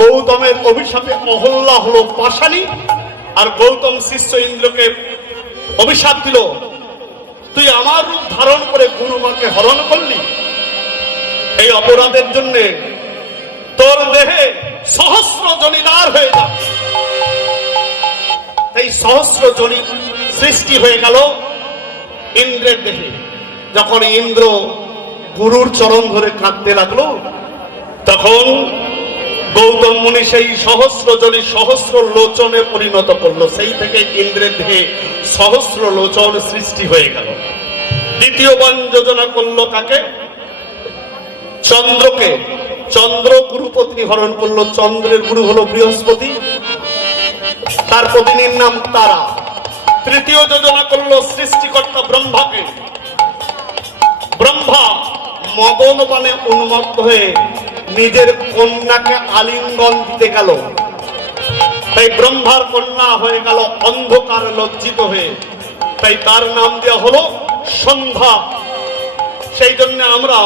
গৌতমের অভিশাপে অহল্যা হলো পাশানি। আর গৌতম শিষ্য ইন্দ্রকে অভিশাপ দিল, তুই আমার রূপ ধারণ করে গুরুমাকে হরণ করলি, এই অপরাধের জন্য তোর দেহে সহস্র জনিদার হয়ে যাবে। এই সহস্র জনি সৃষ্টি হয়ে গেল ইন্দ্রের দেহে। যখন ইন্দ্র গুরুর চরণ ধরে কাঁদতে লাগলো, তখন গৌতম মুনি সেই সহস্র জলি সহস্র লোচনে পরিণত করলো, সেই থেকে ইন্দ্রের দেহে সহস্র লোচন সৃষ্টি হয়ে গেল। দ্বিতীয় বন যোজনা করলো কাকে? চন্দ্রকে। চন্দ্র গুরু পত্নী হরণ করলো। চন্দ্রের গুরু হলো বৃহস্পতি, তার পত্নীর নাম তারা। তৃতীয় যোজনা করলো সৃষ্টিকর্তা ব্রহ্মাকে। ব্রহ্মা মদন পানে উন্মত্ত হয়ে নিজের কন্যাকে আলিঙ্গন দিতে গেল, তাই ব্রহ্মার কন্যা হয়ে গেল অন্ধকার লজ্জিত হয়ে, তাই তার নাম দেওয়া হলো সন্ধ্যা। সেই জন্য আমরা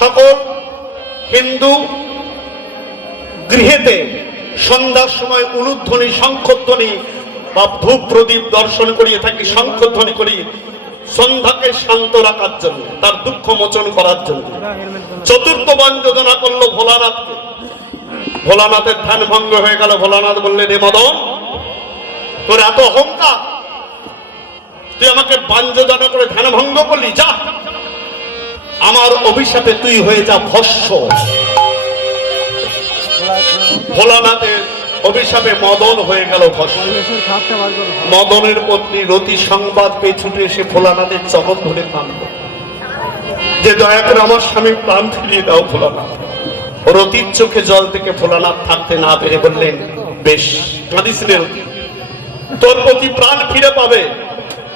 সকল হিন্দু গৃহেতে সন্ধ্যার সময় উলুধ্বনি শঙ্খধ্বনি বা ধূপ প্রদীপ দর্শন করিয়ে থাকি, শঙ্খধ্বনি করি সন্ধ্যাকে শান্ত রাখার জন্য, তার দুঃখ মোচন করার জন্য। চতুর্থ বন যোজনা করলো ভোলানাথকে। ভোলানাথের ধ্যান ভঙ্গ হয়ে গেল। ভোলানাথ বললেন, রে মদন, তোর এত অহংকার, তুই আমাকে বান যোজনা করে ধ্যান ভঙ্গ করলি, যা আমার অভিশাপে তুই হয়ে যা ভস্ম। ভোলানাথের অভিশাপে মদন হয়ে গেল ভস্ম। মদনের পত্নী রতি সংবাদ পেয়ে ছুটে এসে ভোলানাথের চরণ ধরে কাঁদল যে দয়া করে আমার স্বামী প্রাণ ফিরিয়ে দাও ভোলানাথ। রতির চোখে জল থেকে ভোলানাথ থাকতে না পেরে বললেন, বেশ কাঁদিস রে রতি, তোর প্রতি প্রাণ ফিরে পাবে,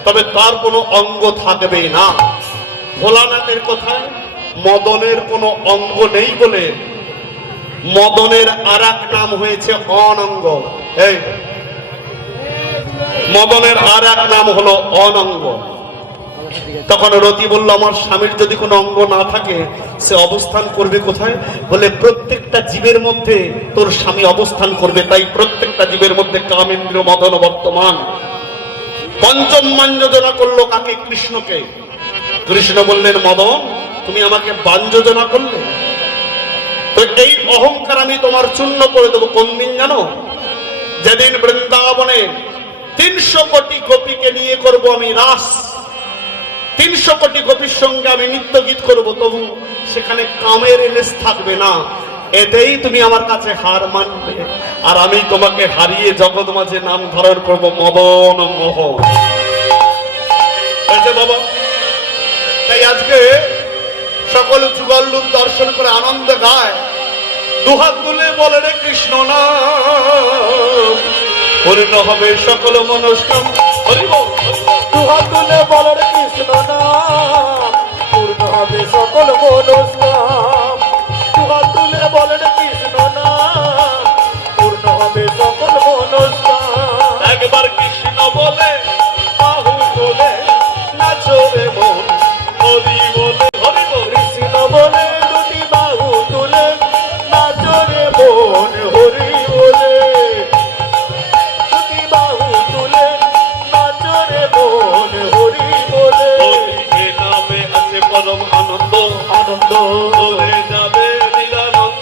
তবে তার কোনো অঙ্গ থাকবে না। ভোলানাথের কথায় মদনের কোনো অঙ্গ নেই বলে মদনের আর এক নাম হয়েছে অনঙ্গ। এই মদনের আর এক নাম হলো অনঙ্গ। তখন রতি বলল, আমার স্বামীর যদি কোনো অঙ্গ না থাকে সে অবস্থান করবে কোথায়? বলে, প্রত্যেকটা জীবের মধ্যে তোর স্বামী অবস্থান করবে, তাই প্রত্যেকটা জীবের মধ্যে কামেন্দ্র মদন বর্তমান। পঞ্চম মান যোজনা করলো কাকে? কৃষ্ণকে। কৃষ্ণ বললেন, মদন, তুমি আমাকে বান যোজনা করলে, তো এই অহংকার আমি তোমার চূর্ণ করে দেবো। কোন দিন জানো? যেদিন বৃন্দাবনে 300 কোটি গোপীকে নিয়ে করব আমি রাস, 300 কোটি গোপীর সঙ্গে আমি নৃত্য গীত করবো, তবু সেখানে কামের লেশ থাকবে না। এতেই তুমি আমার কাছে হার মানবে, আর আমি তোমাকে হারিয়ে জগৎ মাঝে নাম ধারণ করবো মদন মোহন। বাবা, তাই আজকে সকল যুগল দর্শন করে আনন্দ গায়, দুহাত তুলে বলে রে কৃষ্ণ নাম, পূর্ণ হবে সকল মনস্কাম। দুহাত তুলে বলে রে কৃষ্ণ নাম, পূর্ণ হবে সকল মনস্কাম। দুহাত তুলে বলে রে কৃষ্ণ নাম, পূর্ণ হবে সকল মনস্কাম। একবার কৃষ্ণ বলে বাহু তোলে নাচো রে মন, হরি বলে হরি বল। কৃষ্ণ বলে দুটি বাহু তুলে নাচো রে মন, হরি বলে দুটি বাহু তুলে নাচো রে মন, হরি বলে। হরি নামে আছে পরম আনন্দ, আনন্দ বলে যাবে লীলানন্দ।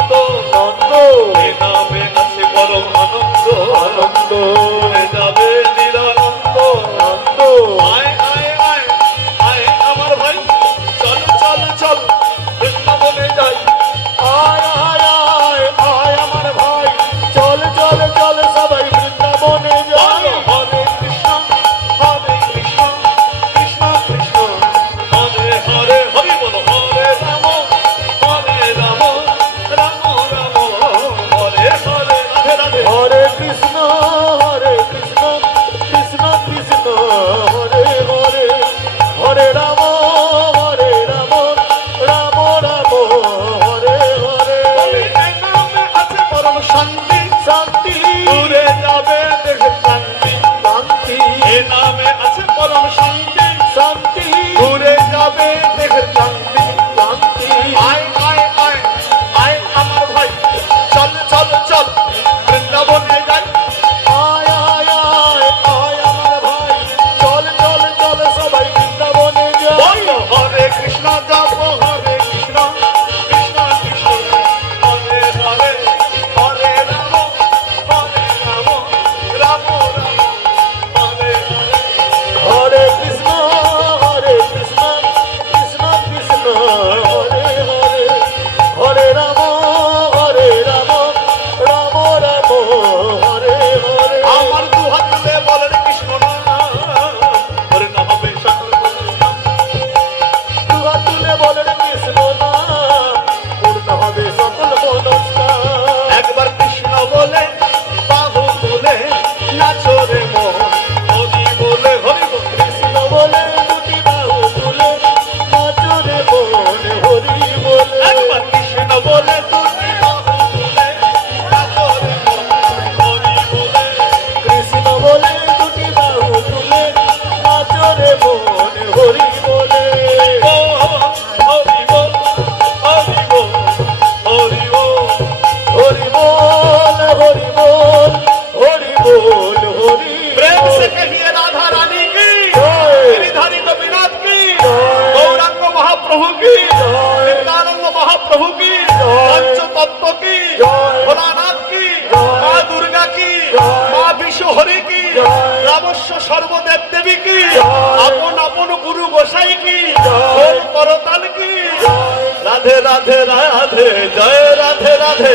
তত্ত্ব কি, জয়। ভোলানাথ কি, জয়। মা দুর্গা কি, জয়। মা বিশ্বহরি কি, জয়। রামস্ব সর্বদেব দেবী কি, জয়। আপন আপন গুরু গোসাই কি, জয়। ওম করতাল কি, জয়। রাধে রাধে রাধে জয় রাধে রাধে,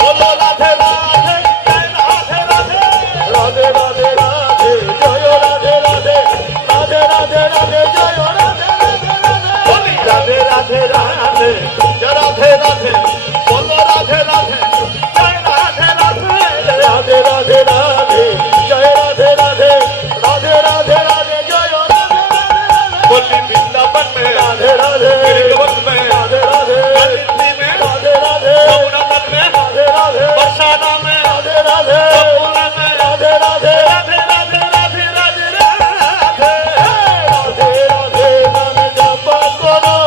বলো রাধে রাধে জয় রাধে রাধে। রাধে রাধে রাধে জয় রাধে রাধে, রাধে রাধে রাধে জয় রাধে রাধে রাধে। বলি রাধে রাধে রাধে জয় রাধে রাধে, বলো রাধে রাধে জয় রাধে রাধে। রাধে রাধে রাধে জয় রাধে রাধে, রাধে রাধে রাধে জয় রাধে রাধে। बोली वृंदावन में, राधे राधे गिरिवन में, राधे राधे कालिंदी में, राधे राधे यमुनानगर में, राधे राधे बरसाना में, राधे राधे बकुला में, राधे राधे राधे राधे राधे राधे राधे। राधे राधे नाम जप करो,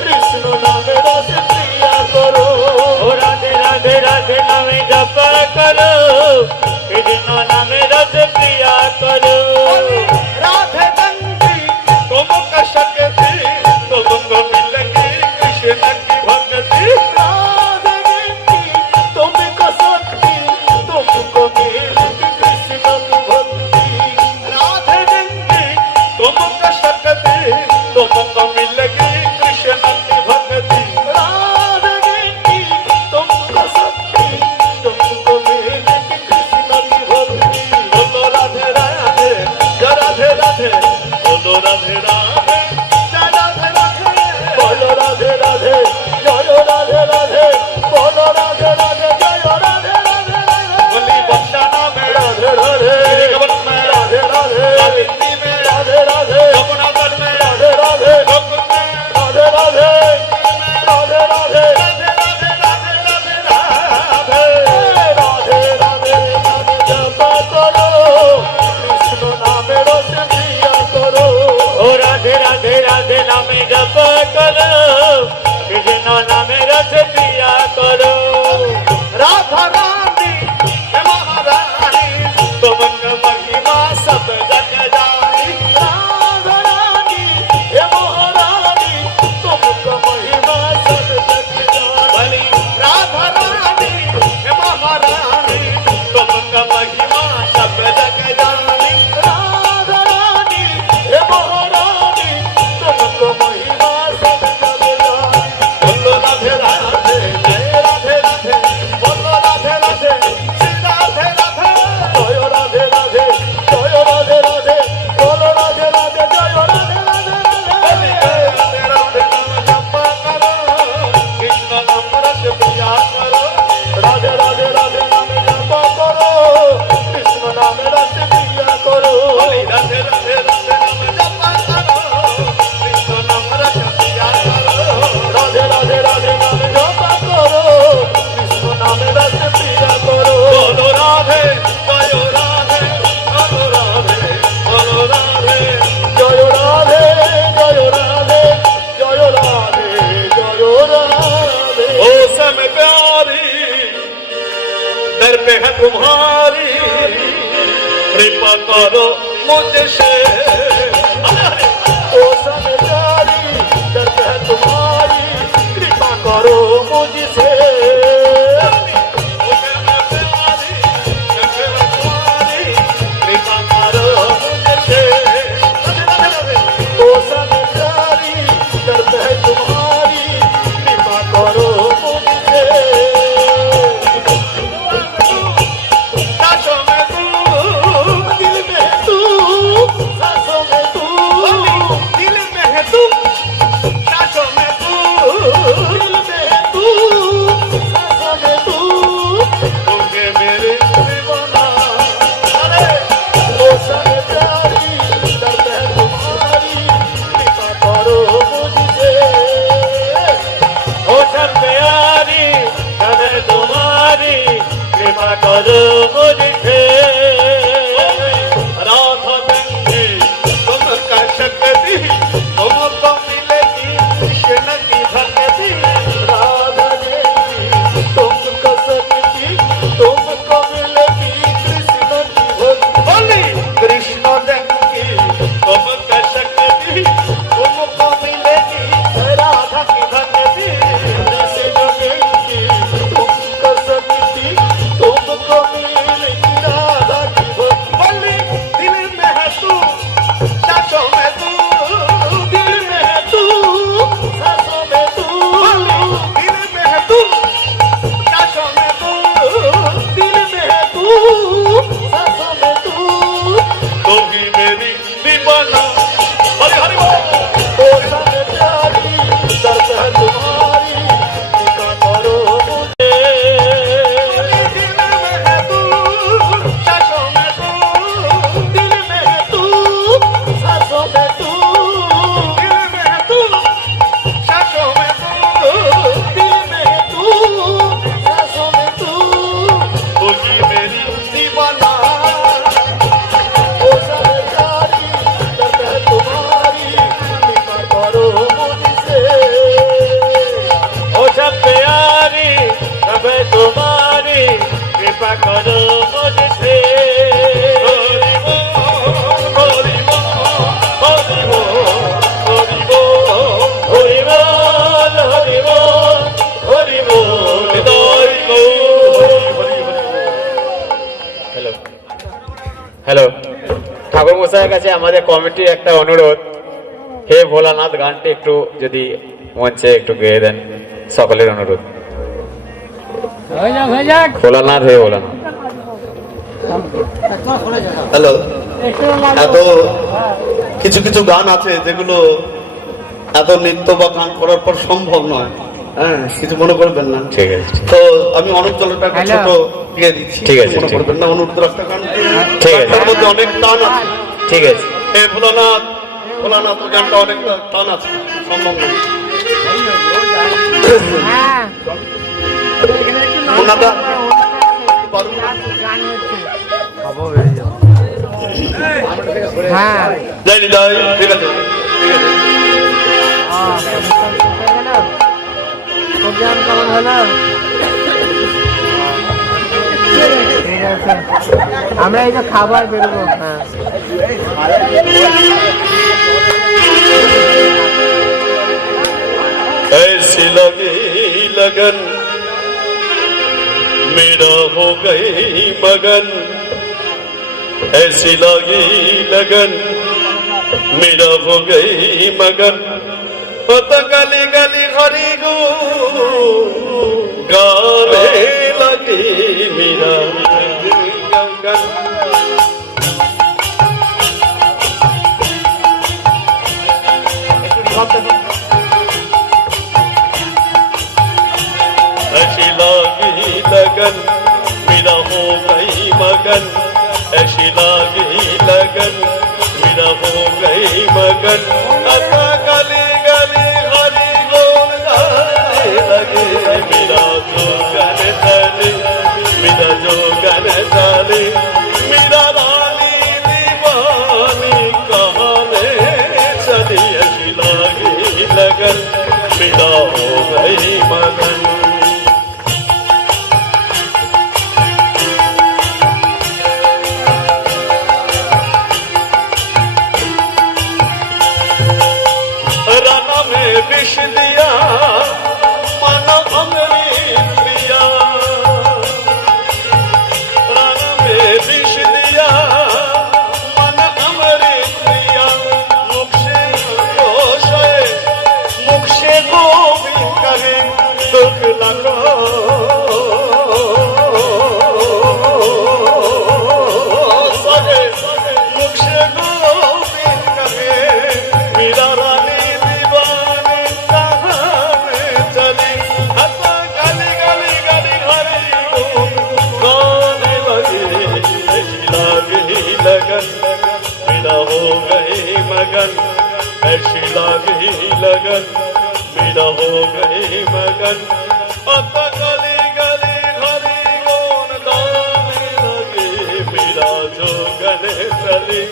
कृष्ण नाम रस प्रिया करो। राधे राधे राधे नाम जप करो, कृष्ण नाम रस प्रिया करो। राधे गंगी तुमको शक्ति, तुमको मिलेगी कृष्ण की भक्ति। राधे गंगी तुमको शक्ति, तुमको मिलेगी कृष्ण की भक्ति। राधे गंगी तुमको शक्ति, तुमको मिलेगी कृष्ण की भक्ति। राधे गंगी तुमको शक्ति, तुमको मिलेगी कृष्ण की भक्ति। बोलो राधे राधे जय राधे राधे, बोलो राधे राधे जय राधे राधे। बोलो राधे राधे जय राधे राधे, बोलो राधे राधे जय राधे राधे राधे। बोली बरसाना में, राधे राधे गिरिवन में, राधे राधे कालिंदी में, राधे राधे यमुनानगर में, राधे राधे गोकुल में, राधे राधे राधे राधे राधे राधे राधे राधे राधे। राधे राधे नाम जप करो, कृष्ण नाम रस प्रिया करो। ओ राधे राधे राधे नाम जप करो, कृष्ण नाम रस प्रिया करो। राधा रानी हे महारानी, तुमको महिमा सब जग जानी। राधा रानी हे महारानी, तुमको महिमा सब जग जानी। बोली राधा रानी हे महारानी, तुमको महिमा सब जग जानी। राधा रानी हे महारानी, तुमको महिमा सब जग जानी। बोलो राधे राधे जय राधे राधे, बोलो राधे राधे श्री राधे राधे। जय राधे राधे जय राधे राधे, बोलो राधे राधे जय राधे राधे बोली राधे। राधे राधे नाम जप करो, कृष्ण नाम रस प्रिया करो। राधे राधे राधे नाम जप करो, कृष्ण नाम रस प्रिया करो। बोली राधे राधे राधे नाम जप करो, कृष्ण नाम रस प्रिया करो। राधे राधे राधे नाम जप करो, कृष्ण नाम रस प्रिया करो। बोलो राधे जय राधे, बोलो राधे बोलो राधे। जय राधे जय राधे जय राधे जय राधे। ओ सम प्यारी दर पे है तुम्हारी, कृपा करो मुझसे। ओ समय प्यारी दर्द है तुम्हारी, कृपा करो मुझसे। कृपा करो मुझसे। ओ समय प्यारी दर्द है तुम्हारी, कृपा करो मुझसे। सासों में तू, दिल में तू, सांसों में तू, दिल में है तू, सासों में तू, दिल में হ্যালো, ঠাকুর মশাইয়ের কাছে আমাদের কমিটির একটা অনুরোধ, হে ভোলানাথ গানটি একটু যদি মঞ্চে একটু গেয়ে দেন, সকলের অনুরোধ। ভোলানাথ, হে ভোলানাথ। হ্যালো, এত কিছু কিছু গান আছে যেগুলো এত নৃত্য বা গান করার পর সম্ভব নয়, হ্যাঁ, কিছু মনে করবেন না। ঠিক আছে, তো আমি অনেক জলটা একটা ছোট গিয়ে দিচ্ছি, ঠিক আছে, মনে ঠিক করবেন না। অনুরোধ একটা গান, ঠিক আছে। তার মধ্যে অনেক টান আছে। ঠিক আছে, হে ভোলানাথ, ভোলানাথ গানটা অনেক টান আছে, সম্ভব না। ওনাটা যাইনি, যাই, ঠিক আছে, ঠিক আছে। কেমন হলো? ঠিক আছে, আমরা এই যে খাবার বেরোবো। হ্যাঁ, ऐसी लगी लगन मेरा हो गई मगन, ऐसी लगी लगन मेरा हो गई मगन, पता गली गली हरी गो गाने लगी मेरा गगन। ऐसी लगी लगन मेरा हो गई मगन, ऐसी लगी लगन मेरा हो गई मगन, आता गली गली हरी गोल गाने लगे मेरा जो गन चले, मेरा जो गन चले, मेरा रानी दीवानी कहाने चली, ऐसी लगी लगन मेरा हो गई मगन। राना में विष दिया मानो अमृत पिया, राना में विष दिया मानो अमृत पिया, मुख से घोष मुख से गोविंद कहे दुख लगो सगे, मुख से गोविंद कहे मेरा रानी दीवानी कहाने चली, हंसा गली गली गली हरी गाने लगी, ऐसी लगी लगन मेरा हो गई मगन, ऐसी लगी लगन मेरा हो गई मगन, हंसा गली गली हरी गोन गाने लगी, मेरा जो गने चली,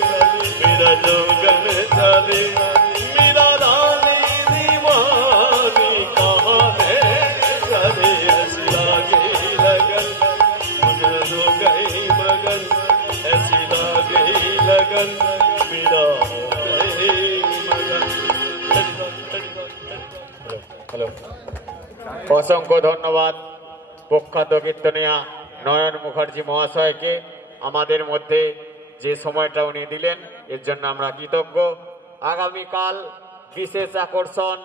मेरा जो गने चली, मेरा रानी दीवानी कहाने चली, ऐसी लगी लगन मुझे जो गई मगन, ऐसी लगी लगन मेरा हो गई मगन। হ্যালো, অসংখ্য ধন্যবাদ প্রখ্যাত কীর্তনিয়া নয়ন মুখার্জি মহাশয়কে আমাদের মধ্যে যে সময়টা উনি দিলেন, এর জন্য আমরা কৃতজ্ঞ। আগামীকাল বিশেষ আকর্ষণ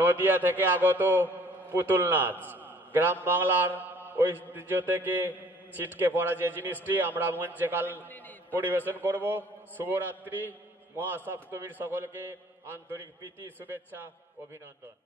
নদিয়া থেকে আগত পুতুল নাচ, গ্রাম বাংলার ঐতিহ্য থেকে ছিটকে পড়া যে জিনিসটি আমরা মঞ্চে কাল পরিবেশন করব। শুভরাত্রি, মহাসপ্তমীর সকলকে আন্তরিক প্রীতি, শুভেচ্ছা, অভিনন্দন।